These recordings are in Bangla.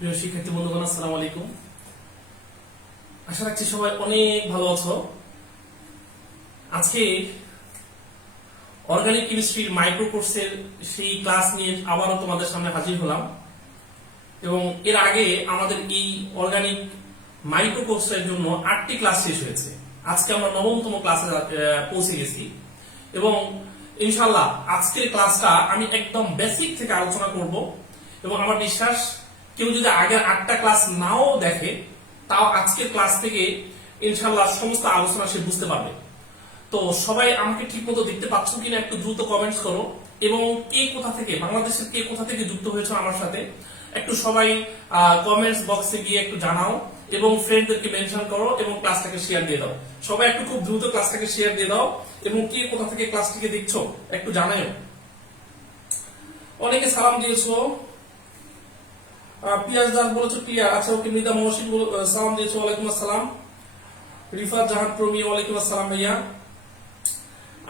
প্রিয় শিক্ষার্থী বন্ধুগণ, আসসালামু আলাইকুম। আশা রাখছি সবাই অনেক ভালো আছো। আজকে অর্গানিক কেমিস্ট্রির মাইক্রো কোর্সের সেই ক্লাস নিয়ে আবারও তোমাদের সামনে হাজির হলাম। এবং এর আগে আমাদের এই অর্গানিক মাইক্রো কোর্সের জন্য 8টি ক্লাস শেষ হয়েছে। আজকে আমরা 9তম ক্লাসে পৌঁছে গেছি এবং ইনশাআল্লাহ আজকের ক্লাসটা আমি একদম বেসিক থেকে আলোচনা করব। এবং আমার বিশ্বাস কেউ যদি আগের 8টা ক্লাস নাও দেখে তাও আজকের ক্লাস থেকে ইনশাআল্লাহ সমস্ত আলোচনা সে বুঝতে পারবে। তো সবাই আমাকে ঠিক মতো দেখতে পাচ্ছ কিনা একটু দ্রুত কমেন্টস করো, এবং কে কোথা থেকে, বাংলাদেশের কে কোথা থেকে যুক্ত হয়েছে আমার সাথে একটু সবাই কমেন্টস বক্সে গিয়ে একটু জানাও এবং ফ্রেন্ডদেরকে মেনশন করো এবং ক্লাসটাকে শেয়ার দিয়ে দাও। সবাই একটু খুব দ্রুত ক্লাসটাকে শেয়ার দিয়ে দাও এবং কে কোথা থেকে ক্লাসটিকে দেখছো একটু জানাও। অনেকে সালাম দিয়েছো, পিয়াজ দাস বলেছো ক্লিয়ার। আচ্ছা ওকে, মৃদা মহসিন সালাম দিয়েছো, ওয়ালাইকুম আসসালাম। রিফাত জাহান প্রমি, ওয়ালাইকুম আসসালাম ভাইয়া।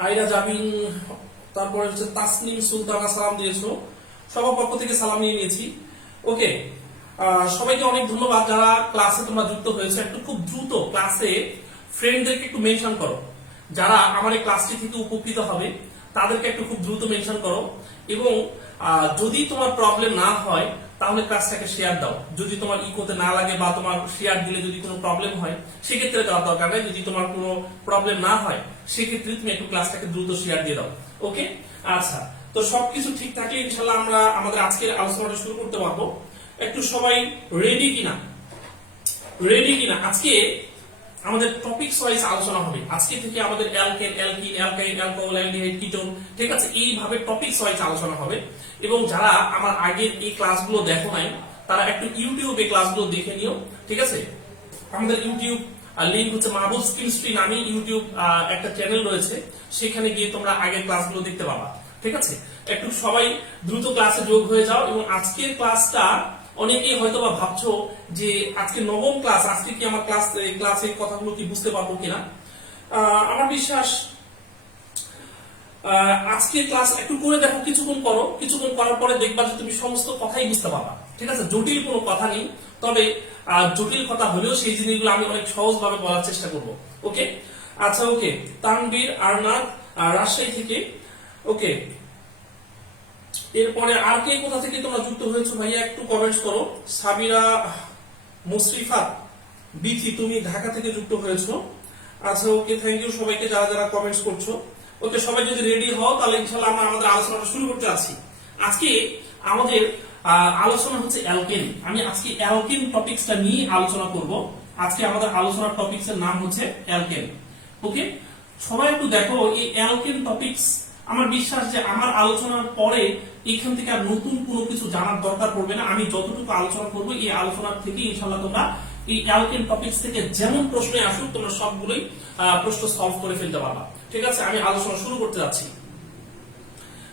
আইরা জাবিন, তারপরে হচ্ছে তাসনিম সুলতানা সালাম দিয়েছো। সবার পক্ষ থেকে সালাম নিয়ে নিয়েছি। ওকে, সবাইকে অনেক ধন্যবাদ যারা ক্লাসে তোমরা যুক্ত হয়েছে। একটু খুব দ্রুত ক্লাসে ফ্রেন্ডদেরকে একটু মেনশন করো, যারা আমার এই ক্লাসটি থেকে উপকৃত হবে তাদেরকে একটু খুব দ্রুত মেনশন করো। এবং যদি তোমার প্রবলেম না হয় তাহলে ক্লাসটাকে শেয়ার দাও। যদি তোমার ইকোতে না লাগে বা তোমার শেয়ার দিলে যদি কোনো প্রবলেম হয় সেক্ষেত্রে দেওয়ার দরকার নেই। যদি তোমার কোনো প্রবলেম না হয় সেক্ষেত্রে তুমি একটু ক্লাসটাকে দ্রুত শেয়ার দিয়ে দাও। ওকে, আচ্ছা, তো সবকিছু ঠিক থাকলে ইনশাল্লাহ আমরা আমাদের আজকের আলোচনাটা শুরু করতে পারবো। একটু সবাই রেডি কিনা আজকে আমাদের টপিকস ওয়াইজ আলোচনা হবে। আজকে থেকে আমাদের alkane, alkyne, অ্যালকাইন, alcohol, aldehyde, ketone, ঠিক আছে, এইভাবে টপিকস ওয়াইজ আলোচনা হবে। এবং যারা আমার আগের এই ক্লাসগুলো দেখো নাই তারা একটু ইউটিউবে ক্লাসগুলো দেখে নিও, ঠিক আছে। আমাদের ইউটিউব লিংক হচ্ছে মাহবুবস কেমিস্ট্রি নামে ইউটিউব একটা চ্যানেল রয়েছে, সেখানে গিয়ে তোমরা আগের ক্লাসগুলো দেখতে পাবা, ঠিক আছে। একটু সবাই দ্রুত ক্লাসে যোগ হয়ে যাও। এবং আজকের ক্লাসটা অনেকেই হয়তো বা ভাবছো যে আজকে 9ম ক্লাস, আজকে কি আমার ক্লাসের কথাগুলো কি বুঝতে পারবো কিনা। আমার বিশ্বাস আজকে ক্লাস একটু করে দেখো, কিছুক্ষণ করো, কিছুক্ষণ করার পরে দেখবা যে তুমি সমস্ত কথাই বুঝতে পারবা, ঠিক আছে। জটিল কোনো কথা নেই, তবে জটিল কথা হলেও সেই জিনিসগুলো আমি অনেক সহজ ভাবে বলার চেষ্টা করব। ওকে, আচ্ছা ওকে, তানবীর আরনাদ রাজশাহী থেকে। ওকে, এরপরে আর কে কোথা থেকে তোমরা যুক্ত হয়েছো ভাইয়া একটু কমেন্টস করো। সাবিরা মুশরিফা বিথি, তুমি ঢাকা থেকে যুক্ত হয়েছো। আচ্ছা ওকে, থ্যাংক ইউ সবাইকে যারা যারা কমেন্টস করছো। ওকে, সবাই যদি রেডি হও তাহলে ইনশাআল্লাহ আমরা আমাদের আলোচনাটা শুরু করতে যাচ্ছি। আজকে আমাদের আলোচনা হচ্ছে অ্যালকেন। আমি আজকে অ্যালকেন টপিকসটা নিয়ে আলোচনা করব। আজকে আমাদের আলোচনার টপিকসের নাম হচ্ছে অ্যালকেন। ওকে, সবাই একটু দেখো এই অ্যালকেন টপিকস, আমার বিশ্বাস যে আমার আলোচনার পরে এখান থেকে আর নতুন কোনো কিছু জানার দরকার পড়বে না। আমি যতটুকু আলোচনা করব এই আলোচনার থেকে ইনশাআল্লাহ তোমরা এই অ্যালকেন টপিকস থেকে যেমন প্রশ্ন আসুক তোমরা সবগুলোই প্রশ্ন সলভ করে ফেলতে পারবা, ঠিক আছে। আমি আলোচনা শুরু করতে যাচ্ছি।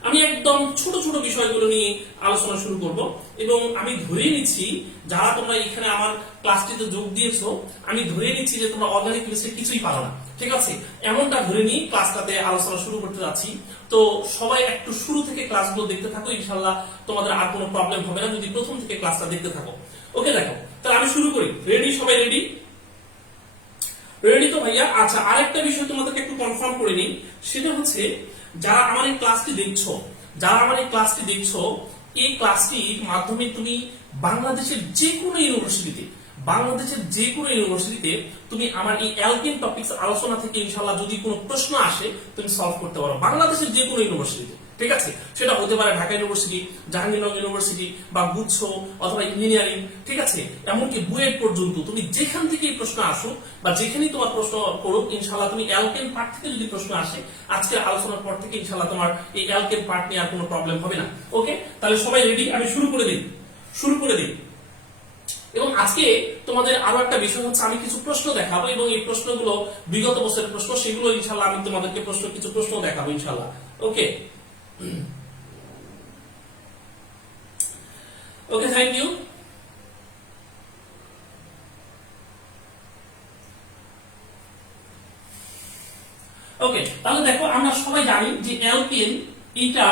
আমি একদম ছোট ছোট বিষয়গুলো নিয়ে আলোচনা শুরু করব এবং আমি ধরে নিচ্ছি যারা তোমরা এখানে আমার ক্লাসটিতে যোগ দিয়েছো, আমি ধরে নিচ্ছি যে তোমরা অর্গানিক কেমিস্ট্রি কিছুই পারো না, ঠিক আছে। এমনটা ধরে নিয়ে ক্লাসটাতে আলোচনা শুরু করতে যাচ্ছি। তো সবাই একটু শুরু থেকে ক্লাসগুলো দেখতে থাকো, ইনশাআল্লাহ তোমাদের আর কোনো প্রবলেম হবে না যদি প্রথম থেকে ক্লাসটা দেখতে থাকো। ওকে, দেখো তাহলে আমি শুরু করি। রেডি সবাই? রেডি তো ভাইয়া? আচ্ছা, আরেকটা বিষয় তোমাদেরকে একটু কনফার্ম করে নিই, সেটা হচ্ছে যারা আমার এই ক্লাসটি দেখছো, এই ক্লাসটির মাধ্যমে তুমি বাংলাদেশের যে কোনো ইউনিভার্সিটিতে তুমি আমার এই অ্যালকেন টপিকস আলোচনা থেকে ইনশাআল্লাহ যদি কোনো প্রশ্ন আসে তুমি সলভ করতে পারো, বাংলাদেশের যে কোনো ইউনিভার্সিটিতে, ঠিক আছে। সেটা হতে পারে ঢাকা ইউনিভার্সিটি, জাহাঙ্গীরনগর ইউনিভার্সিটি বা গুচ্ছ অথবা ইঞ্জিনিয়ারিং, ঠিক আছে, এমনকি বুয়েট পর্যন্ত তুমি যেখান থেকে প্রশ্ন আসুক বা যেখানেই তোমার প্রশ্ন করুক, ইনশাআল্লাহ তুমি অ্যালকেন পার্ট থেকে যদি প্রশ্ন আসে আজকের আলোচনার পর থেকে ইনশাআল্লাহ তোমার এই অ্যালকেন পার্ট নিয়ে আর কোনো প্রবলেম হবে না। ওকে, তাহলে সবাই রেডি? আমি শুরু করে দিই। এবং আজকে তোমাদের আরো একটা বিষয় হচ্ছে আমি কিছু প্রশ্ন দেখাবো এবং এই প্রশ্নগুলো বিগত বছরের প্রশ্ন, সেগুলো ইনশাআল্লাহ আমি তোমাদেরকে কিছু প্রশ্ন দেখাবো ইনশাআল্লাহ। ওকে, ওকে, থ্যাংক ইউ। ওকে, তাহলে দেখো আমরা সবাই জানি যে অ্যালকেন এটা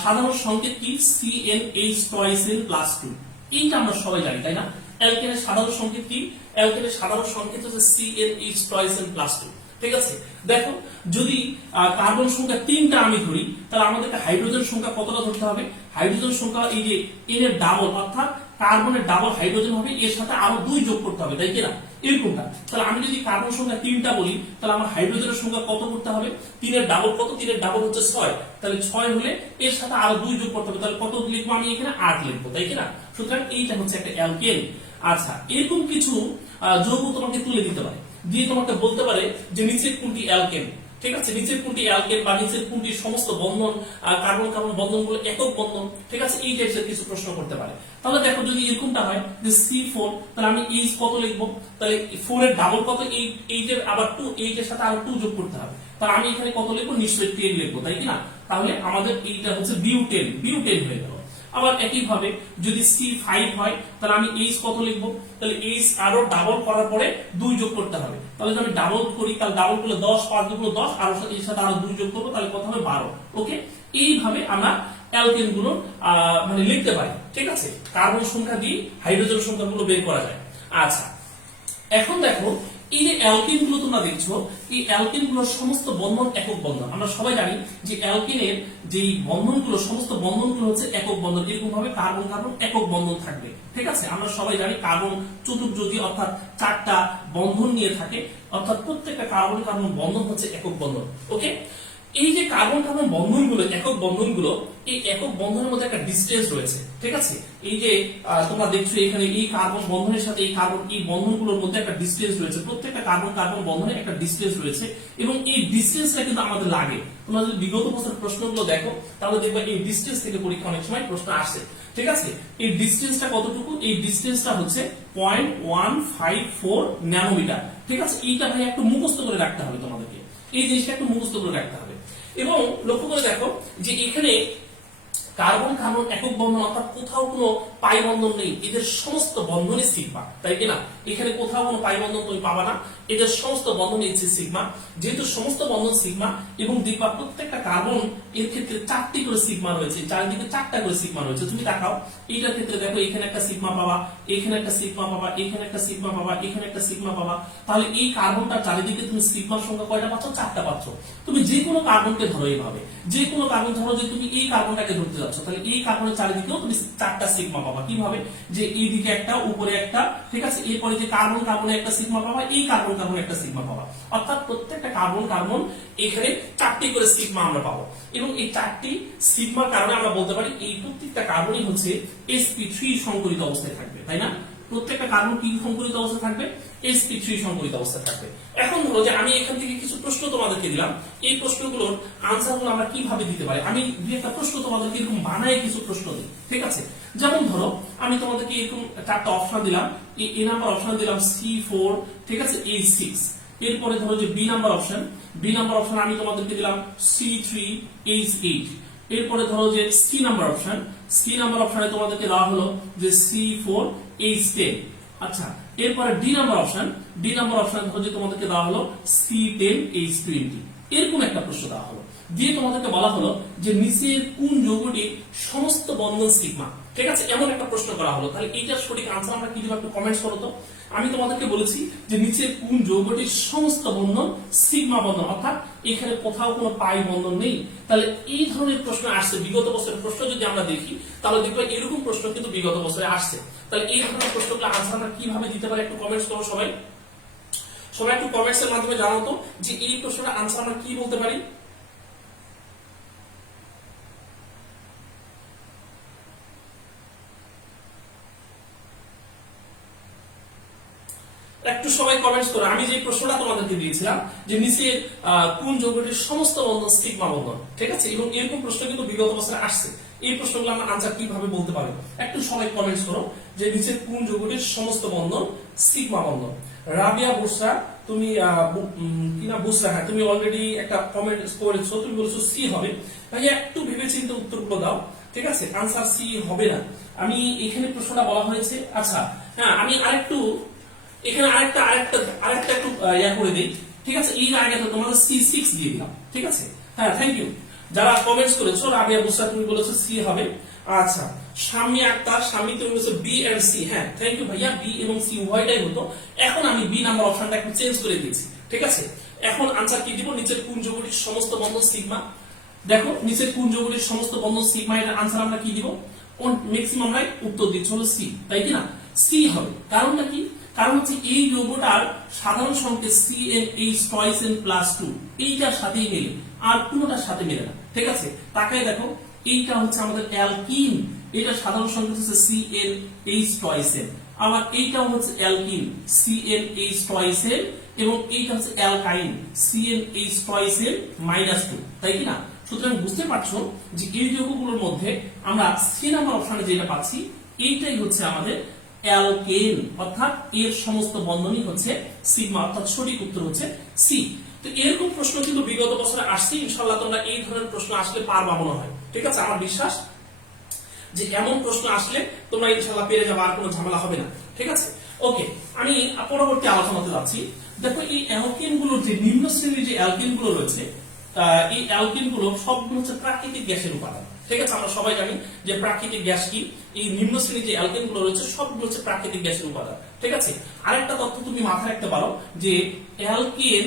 সাধারণ সংকেত কি? CnH2n+2, এইটা আমরা সবাই জানি তাই না। অ্যালকেনের সাধারণ সংকেত কি? অ্যালকেনের সাধারণ সংকেত হচ্ছে CnH টয়েস n + 2। ঠিক আছে, দেখো যদি কার্বন সংখ্যা 3টা আমি ধরি, তাহলে আমাদেরকে হাইড্রোজেন সংখ্যা কতটা ধরতে হবে? হাইড্রোজেন সংখ্যা এই যে n এর ডাবল, অর্থাৎ কার্বনের ডাবল হাইড্রোজেন হবে, এর সাথে আরো 2 যোগ করতে হবে, তাই কি না? এরকমটা। তাহলে আমি যদি কার্বন সংখ্যা 3টা বলি, তাহলে আমার হাইড্রোজেনের সংখ্যা কত করতে হবে? 3 এর ডাবল কত? 3 এর ডাবল হচ্ছে 6, তাহলে 6 হলে এর সাথে আরো 2 যোগ করতে হবে, তাহলে কত লিখবো আমি এখানে? 8 লিখবো, তাই কি না? সুতরাং এইটা হচ্ছে একটা অ্যালকেন। আচ্ছা, এরকম কিছু যৌগ তোমাকে তুলে দিতে পারে, দিয়ে তোমাকে বলতে পারে যে নিচের কোনটি অ্যালকেন। ঠিক আছে, নিচের কোনটি অ্যালকেন বা নিচের কোনটি সমস্ত বন্ধন কার্বন কার্বন বন্ধনগুলো একক বন্ধন। ঠিক আছে, এই টাইপের কিছু প্রশ্ন করতে পারে। তাহলে দেখো যদি এরকমটা হয় যে C4, তাহলে আমি H কত লিখবো? তাহলে 4 এর ডাবল কত? 8 এর আবার 2, 8 এর সাথে আরো 2 যোগ করতে হবে, তাহলে আমি এখানে কত লিখবো? নিশ্চয়ই 10 লিখবো, তাই কি না? তাহলে আমাদের এইটা হচ্ছে বিউটেন, বিউটেন হয়ে গেল। আবার একই ভাবে যদি C5 হয়, তাহলে আমি H কত লিখবো? তাহলে H আরো ডাবল করার পরে 2 যোগ করতে হবে, তাহলে যদি আমি ডাবল করি, তাহলে ডাবল করলে 10, 5 দুগুলো 10, আর এর সাথে আরো 2 যোগ করবো, তাহলে কত হবে? 12। ওকে, এইভাবে আমরা অ্যালকেন গুলো মানে লিখতে পারি। ঠিক আছে, কার্বন সংখ্যা দিয়ে হাইড্রোজেন সংখ্যাগুলো বের করা যায়। আচ্ছা, এখন দেখো এই যে অ্যালকেন গুলো তোমরা দেখছো, এই অ্যালকেন গুলোর সমস্ত বন্ধন একক বন্ধন। আমরা সবাই জানি যে অ্যালকেনের যেই বন্ধনগুলো, সমস্ত বন্ধনগুলো হচ্ছে একক বন্ধন। এরকম ভাবে কার্বন কার্বন একক বন্ধন থাকবে। ঠিক আছে, আমরা সবাই জানি কার্বন চতুর্যোজী, অর্থাৎ 4টা বন্ধন নিয়ে থাকে, অর্থাৎ প্রত্যেকটা কার্বন কার্বন বন্ধন হচ্ছে একক বন্ধন। ওকে, এই যে কার্বন কার্বন বন্ধনগুলো, একক বন্ধনগুলো, এই একক বন্ধনের মধ্যে একটা ডিসটেন্স রয়েছে। ঠিক আছে, এই যে তোমরা দেখছো এখানে এই কার্বন বন্ধনের সাথে এই কার্বন, এই বন্ধনগুলোর মধ্যে একটা ডিসটেন্স রয়েছে। প্রত্যেকটা কার্বন কার্বন বন্ধনে একটা ডিসটেন্স রয়েছে, এবং এই ডিসটেন্সটা কিন্তু আমাদের লাগে। তোমরা যদি বিগত বছরের প্রশ্নগুলো দেখো, তাহলে দেখবে এই ডিসটেন্স থেকে পরীক্ষা অনেক সময় প্রশ্ন আসে। ঠিক আছে, এই ডিসটেন্সটা কতটুকু? এই ডিসটেন্সটা হচ্ছে 0.154 ন্যানোমিটার। ঠিক আছে, এইটা ভাই একটু মুখস্থ করে রাখতে হবে তোমাদেরকে, এই জিনিসটা একটু মুখস্থ করে রাখতে হবে। এবং লক্ষ্য করে দেখো যে এখানে কার্বন কার্বন একক বন্ধন, অর্থাৎ কোথাও কোনো পাই বন্ধন নেই, এদের সমস্ত বন্ধনই সিগমা, তাই কিনা? এখানে কোথাও কোনো পাই বন্ধন তুমি পাবা না, এদের সমস্ত বন্ধন হচ্ছে সিগমা। যেহেতু সমস্ত বন্ধন সিগমা, এবং দেখবা প্রত্যেকটা কার্বন এর ক্ষেত্রে 4টি করে সিগমা রয়েছে, চারিদিকে 4টা করে সিগমা রয়েছে। তুমি দেখাও এইটার ক্ষেত্রে দেখো, এখানে একটা সিগমা পাবা, এখানে একটা সিগমা পাবা, এখানে একটা সিগমা পাবা, এখানে একটা সিগমা পাবা। তাহলে এই কার্বনটার চারিদিকে তুমি সিগমার সংখ্যা কয়টা পাচ্ছ? 4টা পাচ্ছ। তুমি যে কোনো কার্বনকে ধরো এইভাবে, যে কোনো কার্বন ধরো যে তুমি এই কার্বনটাকে ধরতে যাচ্ছ, তাহলে এই কার্বনের চারিদিকেও তুমি 4টা সিগমা পাবা। কিভাবে? যে এই দিকে একটা, উপরে একটা, ঠিক আছে, এরপরে যে কার্বন কার্বনে একটা সিগমা পাবা, এই কার্বন কার্বনে একটা সিগমা পাবা, অর্থাৎ প্রত্যেকটা কার্বন কার্বন এখানে 4টি করে সিগমা আমরা পাবো। এবং এই 4টি সিগমার কারণে আমরা বলতে পারি এই প্রত্যেকটা কার্বনই হচ্ছে sp3 সংকরিত অবস্থায় থাকবে, তাই না? প্রত্যেকটা কার্বন কি সংকরিত অবস্থায় থাকবে? sp3 সংকরিত অবস্থায় থাকবে। এখন ধরো যে আমি এখান থেকে কিছু প্রশ্ন তোমাদেরকে দিলাম, এই প্রশ্নগুলোর আনসারগুলো আমরা কিভাবে দিতে পারি? আমি দুই একটা প্রশ্ন তোমাদেরকে এরকম বানায় কিছু প্রশ্ন দিই। ঠিক আছে, যেমন ধরো আমি তোমাদেরকে এরকম 4টা অপশন দিলাম, এ নাম্বার অপশন দিলাম C4, ঠিক আছে, H6। এরপরে ধরো যে বি নাম্বার অপশন, আমি তোমাদেরকে দিলাম C3H8। এরপরে ধরো যে সি নাম্বার অপশনে তোমাদেরকে দেওয়া হলো যে C4H10। আচ্ছা, এরপরে ডি নাম্বার অপশন ধরো যে তোমাদেরকে দেওয়া হলো C10H20। এরকম একটা প্রশ্ন দেওয়া হলো, দিয়ে তোমাদেরকে বলা হলো যে নিচের কোন যৌগটির সমস্ত বন্ধন সিগমা। ঠিক আছে, এমন একটা প্রশ্ন করা হলো। তাহলে এইটার সঠিক আনসার আমরা কি দিব? একটু কমেন্টস করো তো। আমি তোমাদেরকে বলেছি যে নিচের কোন যৌগটির সমস্ত বন্ধন সিগমা বন্ধন, অর্থাৎ এখানে কোথাও কোনো পাই বন্ধন নেই। তাহলে এই ধরনের প্রশ্ন আসছে বিগত বছরের প্রশ্ন যদি আমরা দেখি, তাহলে দেখবে এরকম প্রশ্ন কিন্তু বিগত বছরে আসছে। তাহলে এই ধরনের প্রশ্নগুলো আনসার আমরা কিভাবে দিতে পারি? একটু কমেন্টস করো সবাই, একটু কমেন্টস এর মাধ্যমে জানাও তো যে এই প্রশ্নটার আনসার আমরা কি বলতে পারি। একটু সবাই কমেন্টস করো। আমি যে প্রশ্নটা তোমাদেরকে দিয়েছিলাম যে নিচের কোন যৌগটির সমস্ত বন্ধন সিগমা বন্ধন, ঠিক আছে, এবং এরকম প্রশ্ন কিন্তু বিগত বছরে আসছে। এই প্রশ্নগুলো আমরা আনসার কিভাবে বলতে পারবো? একটু সবাই কমেন্টস করো যে নিচের কোন যৌগটির সমস্ত বন্ধন সিগমা বন্ধন। রাবিয়া বুসরা, তুমি কিনা বুসরা, হ্যাঁ তুমি অলরেডি একটা কমেন্ট করেছো, তুমি বলেছো সি হবে। ভাই একটু ভেবেচিন্তে উত্তরগুলো দাও। ঠিক আছে, আনসার সি হবে না। আমি এখানে প্রশ্নটা বলা হয়েছে। আচ্ছা হ্যাঁ, আমি আরেকটু এখানে আরেকটা একটু ইয়া করে দিই। ঠিক আছে, এই জায়গাটা তোমাদের C6 দিয়ে দিলাম। ঠিক আছে, হ্যাঁ থ্যাংক ইউ যারা কমেন্টস করেছো। রাবিয়া বুসরা তুমি বলেছো সি হবে। আচ্ছা, শাম্মী আক্তার, শাম্মী তুমি বলছো বি এন্ড সি। হ্যাঁ, থ্যাংক ইউ ভাইয়া, বি এবং সি উভয়টাই হতো। এখন আমি বি নাম্বার অপশনটা একটু চেঞ্জ করে দিয়েছি, ঠিক আছে। এখন আনসার কি দিব, নিচের পুঞ্জগুলির সমস্ত বন্ধন সিগমা। দেখো নিচের পুঞ্জগুলির সমস্ত বন্ধন সিগমা, এর আনসার আমরা কি দিব, ম্যাক্সিমাম রাইট উত্তর দিচ্ছ হলো সি, তাই কি না? সি হবে। কারণটা কি? কারণ হচ্ছে এই যৌগটার সাধারণ সংকেত CnH টয়েস n প্লাস 2 এইটার সাথেই মেলে, আর কোনোটার সাথে মেলে না, ঠিক আছে। তাকায় দেখো, এইটা হচ্ছে আমাদের অ্যালকিন, এটা সাধারণ সংকেত হচ্ছে CnH টয়েস n, আবার এইটাও হচ্ছে অ্যালকিন CnH টয়েস n, এবং এইটা হচ্ছে alkyne CnH twice n minus 2, তাই কি না? সুতরাং বুঝতে পারছো যে এই যৌগগুলোর মধ্যে আমরা সি নাম্বার অপশনে যেটা পাচ্ছি এইটাই হচ্ছে আমাদের অ্যালকেন, অর্থাৎ এর সমস্ত বন্ধনই হচ্ছে সিগমা, অর্থাৎ সঠিক উত্তর হচ্ছে সি। তো এরকম প্রশ্ন কিন্তু বিগত বছরে আসছে, ইনশাআল্লাহ তোমরা এই ধরনের প্রশ্ন আসলে পারবা মনে হয়, ঠিক আছে। আমার বিশ্বাস যে এমন প্রশ্ন আসলে তোমরা ইনশাআল্লাহ পেরে যাবে, আর কোনো ঝামেলা হবে না, ঠিক আছে। ওকে, আমি পরবর্তী আলোচনাতে যাচ্ছি। দেখো এই অ্যালকেন গুলোর যে নিম্ন শ্রেণীর যে অ্যালকেন গুলো রয়েছে, এই অ্যালকেন গুলো সবগুলো হচ্ছে প্রাকৃতিক গ্যাসের উপাদান, ঠিক আছে। আমরা সবাই জানি যে প্রাকৃতিক গ্যাস কি, এই নিম্ন শ্রেণীর যে অ্যালকেন গুলো রয়েছে সবগুলো হচ্ছে প্রাকৃতিক গ্যাসের উপাদান, ঠিক আছে। আরেকটা তথ্য তুমি মাথায় রাখতে পারো যে অ্যালকেন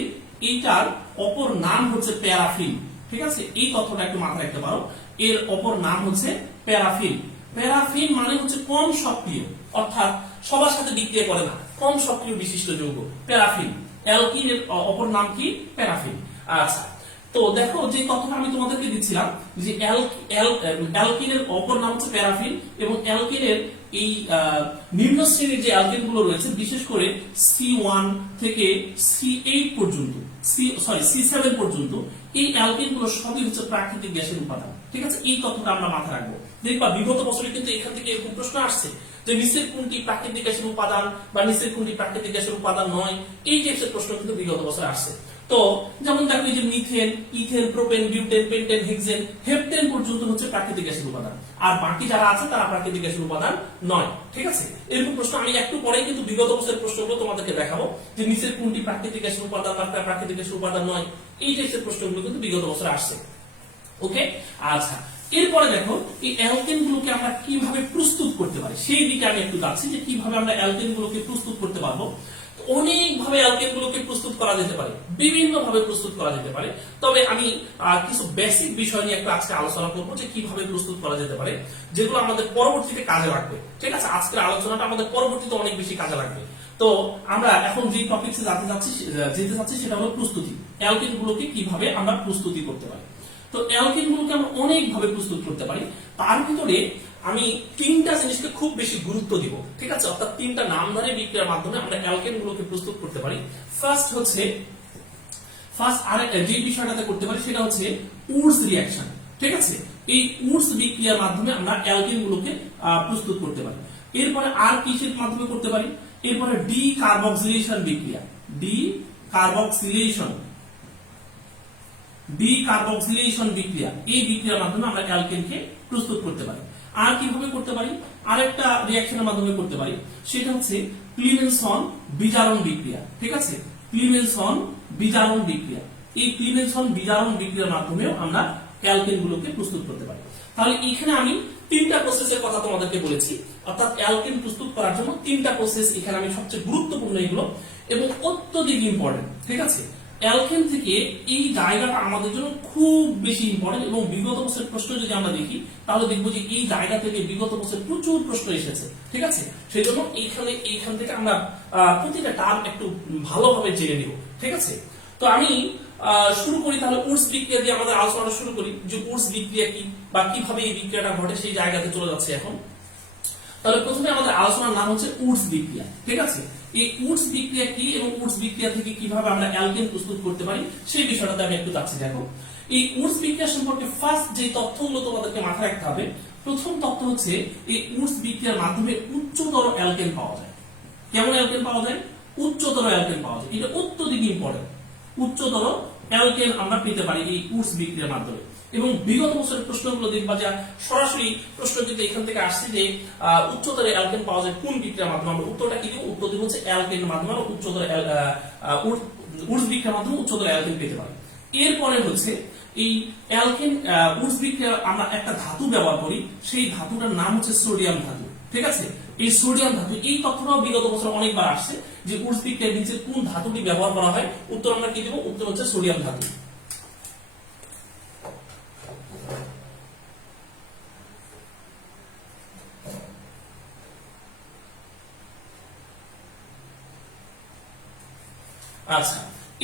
এইটার অপর নাম হচ্ছে প্যারাফিন, ঠিক আছে। এই তথ্যটা একটু মাথায় রাখতে পারো, এর অপর নাম হচ্ছে প্যারাফিন। প্যারাফিন মানে হচ্ছে কম সক্রিয়, অর্থাৎ সবার সাথে বিক্রিয়া করে না, কম সক্রিয় বিশিষ্ট যৌগ প্যারাফিন। অ্যালকিনের অপর নাম কি, প্যারাফিন। আচ্ছা, তো দেখো যে তথ্যটা আমি তোমাদেরকে দিচ্ছিলাম যে অ্যালকিনের অপর নাম হচ্ছে প্যারাফিন, এবং অ্যালকিনের এই নিম্ন শ্রেণীর যে অ্যালকেন গুলো রয়েছে, বিশেষ করে C1 থেকে C8 পর্যন্ত, C7 পর্যন্ত, এই অ্যালকেন গুলো সবই হচ্ছে প্রাকৃতিক গ্যাসের উপাদান, ঠিক আছে। এই তথ্যটা আমরা মাথায় রাখবো। দেখবা বিগত বছরে কিন্তু এখান থেকে এরকম প্রশ্ন আসছে যে নিচের কোনটি প্রাকৃতিক গ্যাসের উপাদান বা নিচের কোনটি প্রাকৃতিক গ্যাসের উপাদান নয়, এই টাইপের প্রশ্ন কিন্তু বিগত বছরে আসছে। তো যেমন দেখো এই যে methane, ethane, propane, butane, pentane, hexane, heptane পর্যন্ত হচ্ছে প্রাকৃতিক গ্যাসের উপাদান, আর বাকি যারা আছে তারা প্রাকৃতিক গ্যাসের উপাদান নয়, ঠিক আছে। এরকম প্রশ্ন আমি একটু পরেই কিন্তু বিগত বছরের প্রশ্নগুলো তোমাদেরকে দেখাবো যে নিচের কোনটি প্রাকৃতিক গ্যাসের উপাদান বা প্রাকৃতিক গ্যাসের উপাদান নয়, এই টাইপের প্রশ্নগুলো কিন্তু বিগত বছরে আসছে। ওকে, আচ্ছা, এরপরে দেখো এই অ্যালকেন গুলোকে আমরা কিভাবে প্রস্তুত করতে পারি সেই দিকে আমি একটু যাচ্ছি, যে কিভাবে আমরা অ্যালকেন গুলোকে প্রস্তুত করতে পারবো। অনেক ভাবে অ্যালকেন গুলোকে প্রস্তুত করা যেতে পারে, বিভিন্ন ভাবে প্রস্তুত করা যেতে পারে। তবে আমি কিছু বেসিক বিষয় নিয়ে একটু আজকে আলোচনা করবো যে কিভাবে প্রস্তুত করা যেতে পারে, যেগুলো আমাদের পরবর্তীতে কাজে লাগবে, ঠিক আছে। আজকের আলোচনাটা আমাদের পরবর্তীতে অনেক বেশি কাজে লাগবে। তো আমরা এখন যে টপিকসে যেতে চাচ্ছি সেটা হলো প্রস্তুতি। অ্যালকেন গুলোকে কিভাবে আমরা প্রস্তুতি করতে পারি। তো অ্যালকেন গুলোকে আমরা অনেক ভাবে প্রস্তুত করতে পারি, তার ভিতরে আমি তিনটা জিনিসকে খুব বেশি গুরুত্ব দিব, ঠিক আছে। অর্থাৎ তিনটা নামধারী বিক্রিয়ার মাধ্যমে আমরা অ্যালকেন গুলোকে প্রস্তুত করতে পারি। ফার্স্ট যে বিষয়টাতে করতে পারি সেটা হচ্ছে উডস রিঅ্যাকশন, ঠিক আছে। এই উডস বিক্রিয়ার মাধ্যমে আমরা অ্যালকেন গুলোকে প্রস্তুত করতে পারি। এরপরে আর কিসের মাধ্যমে করতে পারি, এরপরে ডি কার্বক্সিলেশন বিক্রিয়া, বিক্রিয়া, এই বিক্রিয়ার মাধ্যমে আমরা অ্যালকেনকে প্রস্তুত করতে পারি। আর কিভাবে করতে পারি, আরেকটা রিঅ্যাকশনের মাধ্যমে করতে পারি, সেটা হচ্ছে ক্লিমেনসন বিজারণ বিক্রিয়া, ঠিক আছে। ক্লিমেনসন বিজারণ বিক্রিয়া, এই ক্লিমেনসন বিজারণ বিক্রিয়ার মাধ্যমেও আমরা অ্যালকেন গুলোকে প্রস্তুত করতে পারি। তাহলে এখানে আমি তিনটা প্রসেসের কথা তোমাদেরকে বলেছি, অর্থাৎ অ্যালকেন প্রস্তুত করার জন্য তিনটা প্রসেস এখানে আমি সবচেয়ে গুরুত্বপূর্ণ এগুলো এবং অত্যধিক ইম্পর্টেন্ট, ঠিক আছে। অ্যালকেন থেকে এই জায়গাটা আমাদের জন্য খুব বেশি ইম্পর্টেন্ট, এবং বিগত বছরের প্রশ্ন যদি আমরা দেখি তাহলে দেখবো যে এই জায়গা থেকে বিগত বছর প্রচুর প্রশ্ন এসেছে, ঠিক আছে। সেই জন্য এইখান থেকে আমরা প্রতিটা টার্ম একটু ভালোভাবে জেনে নিব, ঠিক আছে। তো আমি শুরু করি তাহলে উডস বিক্রিয়া দিয়ে আমাদের আলোচনাটা শুরু করি, যে উডস বিক্রিয়া কি বা কিভাবে এই বিক্রিয়াটা ঘটে সেই জায়গাতে চলে যাচ্ছে এখন। তাহলে প্রথমে আমাদের আলোচনার নাম হচ্ছে উডস বিক্রিয়া, ঠিক আছে। এই উডস বিক্রিয়া কি এবং উডস বিক্রিয়া থেকে কিভাবে আমরা অ্যালকেন প্রস্তুত করতে পারি সেই বিষয়টাতে আমি একটু যাচ্ছি। দেখো এই উডস বিক্রিয়া সম্পর্কে ফার্স্ট যে তথ্যগুলো তোমাদেরকে মাথায় রাখতে হবে, প্রথম তথ্য হচ্ছে এই উডস বিক্রিয়ার মাধ্যমে উচ্চতর অ্যালকেন পাওয়া যায়। কেমন অ্যালকেন পাওয়া যায়, উচ্চতর অ্যালকেন পাওয়া যায়, এটা অত্যধিক ইম্পর্টেন্ট। উচ্চতর অ্যালকেন আমরা পেতে পারি এই উডস বিক্রিয়ার মাধ্যমে। এবং বিগত বছরের প্রশ্নগুলো দেখবা যে সরাসরি প্রশ্ন কিন্তু এখান থেকে আসছে যে উচ্চতর অ্যালকেন পাওয়া যায় কোন বিক্রিয়ার মাধ্যমে, আমরা উত্তরটা কি দিব, উত্তর দিব হচ্ছে অ্যালকেনের মাধ্যমে আমরা উচ্চতর উডস বিক্রিয়ার মাধ্যমে উচ্চতর অ্যালকেন পেতে পারি। এরপরে হচ্ছে এই অ্যালকেন উডস বিক্রিয়া আমরা একটা ধাতু ব্যবহার করি, সেই ধাতুটার নাম হচ্ছে সোডিয়াম ধাতু। ঠিক আছে, এই সোডিয়াম ধাতু, এই তথ্যটাও বিগত বছর অনেকবার আসছে যে উডস বিক্রিয়ার নিচে কোন ধাতুটি ব্যবহার করা হয়। উত্তর আমরা কি দেব? উত্তর হচ্ছে সোডিয়াম ধাতু। আচ্ছা,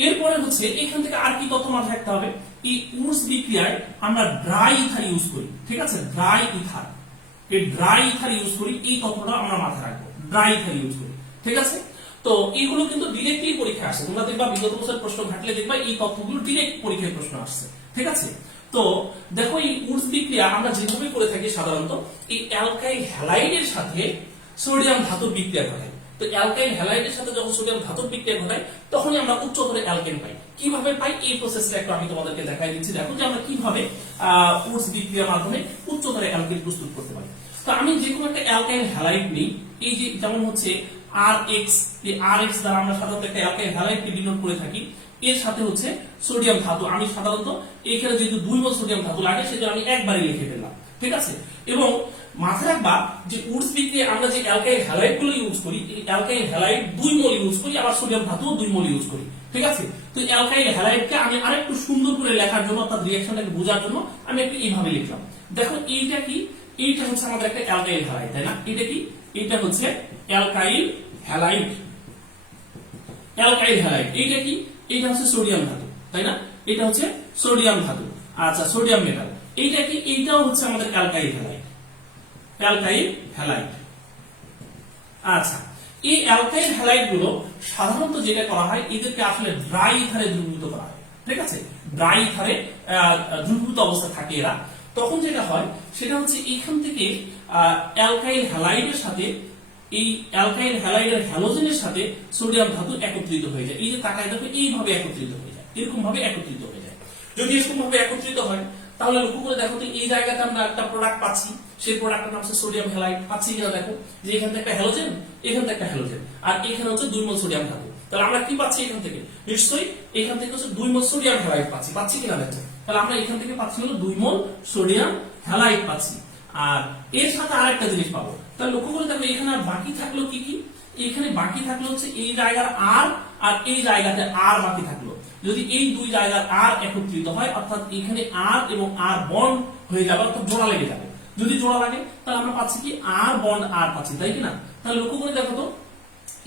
এরপরে হচ্ছে এখান থেকে আর কি তথ্য মাথায় রাখতে হবে, এই উডস বিক্রিয়ায় আমরা ড্রাই ইথার ইউজ করি। ঠিক আছে, ড্রাই ইথার, এই ড্রাই ইথার ইউজ করি, এই তথ্যটা আমরা মাথায় রাখবো, ড্রাই ইথার ইউজ করি। ঠিক আছে, তো এইগুলো কিন্তু ডিরেক্টলি পরীক্ষা আসছে, তোমরা দেখবা বিগত বছর প্রশ্ন ঘাটলে দেখবা এই তথ্যগুলো ডিরেক্ট পরীক্ষায় প্রশ্ন আসছে। ঠিক আছে, তো দেখো এই উডস বিক্রিয়া আমরা যেভাবে করে থাকি সাধারণত এই অ্যালকাইল হ্যালাইডের সাথে সোডিয়াম ধাতুর বিক্রিয়া ঘটাই। তো অ্যালকাইল হ্যালাইডের সাথে যখন সোডিয়াম ধাতুর বিক্রিয়া ঘটাই তখনই আমরা উচ্চতর অ্যালকেন পাই। কিভাবে পাই এই প্রসেসটা একটু আমি তোমাদেরকে দেখাই দিচ্ছি। দেখো যে আমরা কিভাবে উডস বিক্রিয়ার মাধ্যমে উচ্চতর অ্যালকেন প্রস্তুত করতে পারি। তো আমি যে কোনো একটা অ্যালকাইল হ্যালাইড নিই, এই যে যেমন হচ্ছে RX, এই RX দ্বারা আমরা সাধারণত একটা অ্যালকাইল হ্যালাইডকে ডিনোট করে থাকি। এর সাথে হচ্ছে সোডিয়াম ধাতু, আমি সাধারণত এখানে যেহেতু 2 মোল সোডিয়াম ধাতু লাগে সেজন্য আমি একবারই লিখে ফেললাম। ঠিক আছে, এবং মাথায় রাখবা যে উডস বিক্রিয়ায় আমরা যে অ্যালকাইল হ্যালাইড গুলো ইউজ করি, এই অ্যালকাইল হ্যালাইড 2 মোল ইউজ করি, আবার সোডিয়াম ধাতু 2 মোল ইউজ করি। ঠিক আছে, তো অ্যালকাইল হ্যালাইডকে আমি আরেকটু সুন্দর করে লেখার জন্য, অর্থাৎ রিঅ্যাকশনটাকে বোঝার জন্য আমি একটু এইভাবে লিখলাম। দেখো এইটা কি, এইটা হচ্ছে আমাদের একটা অ্যালকাইল হ্যালাইড, তাই না? এটা কি? এটা হচ্ছে অ্যালকাইল হ্যালাইড, অ্যালকাইল হ্যালাইড। এইটা কি? এইটা হচ্ছে সোডিয়াম ধাতু, তাই না? এটা হচ্ছে সোডিয়াম ধাতু। আচ্ছা, সোডিয়াম মেটাল। এইটা কি? এইটাও হচ্ছে আমাদের অ্যালকাইল হ্যালাইড, অ্যালকাইল হ্যালাইড। আচ্ছা, এই অ্যালকাইল হ্যালাইড গুলো সাধারণত যেটা করা হয়, এদেরকে আসলে ড্রাই ইথারে দ্রবীভূত করা হয়। ঠিক আছে, ড্রাই ইথারে দ্রবীভূত অবস্থা থাকে এরা। তখন যেটা হয় সেটা হচ্ছে এখান থেকে অ্যালকাইল হ্যালাইডের সাথে, এই অ্যালকাইল হ্যালাইডের হ্যালোজেনের সাথে সোডিয়াম ধাতু একত্রিত হয়ে যায়। এই যে তাকায় দেখো, এইভাবে একত্রিত হয়ে যায়, এরকম ভাবে একত্রিত হয়ে যায়। যদি এরকম ভাবে একত্রিত হয় তাহলে লক্ষ্য করে দেখো তো এই জায়গাতে আমরা একটা প্রোডাক্ট পাচ্ছি, সেই প্রোডাক্টের নাম হচ্ছে সোডিয়াম হ্যালাইড। পাচ্ছি কিনা দেখো, যে এখান থেকে একটা হ্যালোজেন, এখান থেকে একটা হ্যালোজেন, আর এখানে হচ্ছে 2 মোল সোডিয়াম ধাতু। তাহলে আমরা কি পাচ্ছি এখান থেকে? নিশ্চয়ই এখান থেকে হচ্ছে 2 মোল সোডিয়াম হ্যালাইড পাচ্ছি। পাচ্ছি কিনা দেখো, তাহলে আমরা এখান থেকে পাচ্ছি হলো 2 মোল সোডিয়াম হ্যালাইড পাচ্ছি। আর এর সাথে আরেকটা জিনিস পাবো। তাহলে লক্ষ্য করে দেখো এখানে আর বাকি থাকলো কি কি? এখানে বাকি থাকলো হচ্ছে এই জায়গার আর, আর এই জায়গাতে আর বাকি থাকলো। যদি এই দুই জায়গার আর একত্রিত হয়, অর্থাৎ এখানে আর এবং আর বন্ড হয়ে যাবে, অর্থাৎ জোড়া লেগে যাবে। যদি জোড়া লাগে তাহলে আমরা পাচ্ছি কি? আর বন্ড আর পাচ্ছি, তাই কি না? তাহলে লক্ষ্য করে দেখো তো,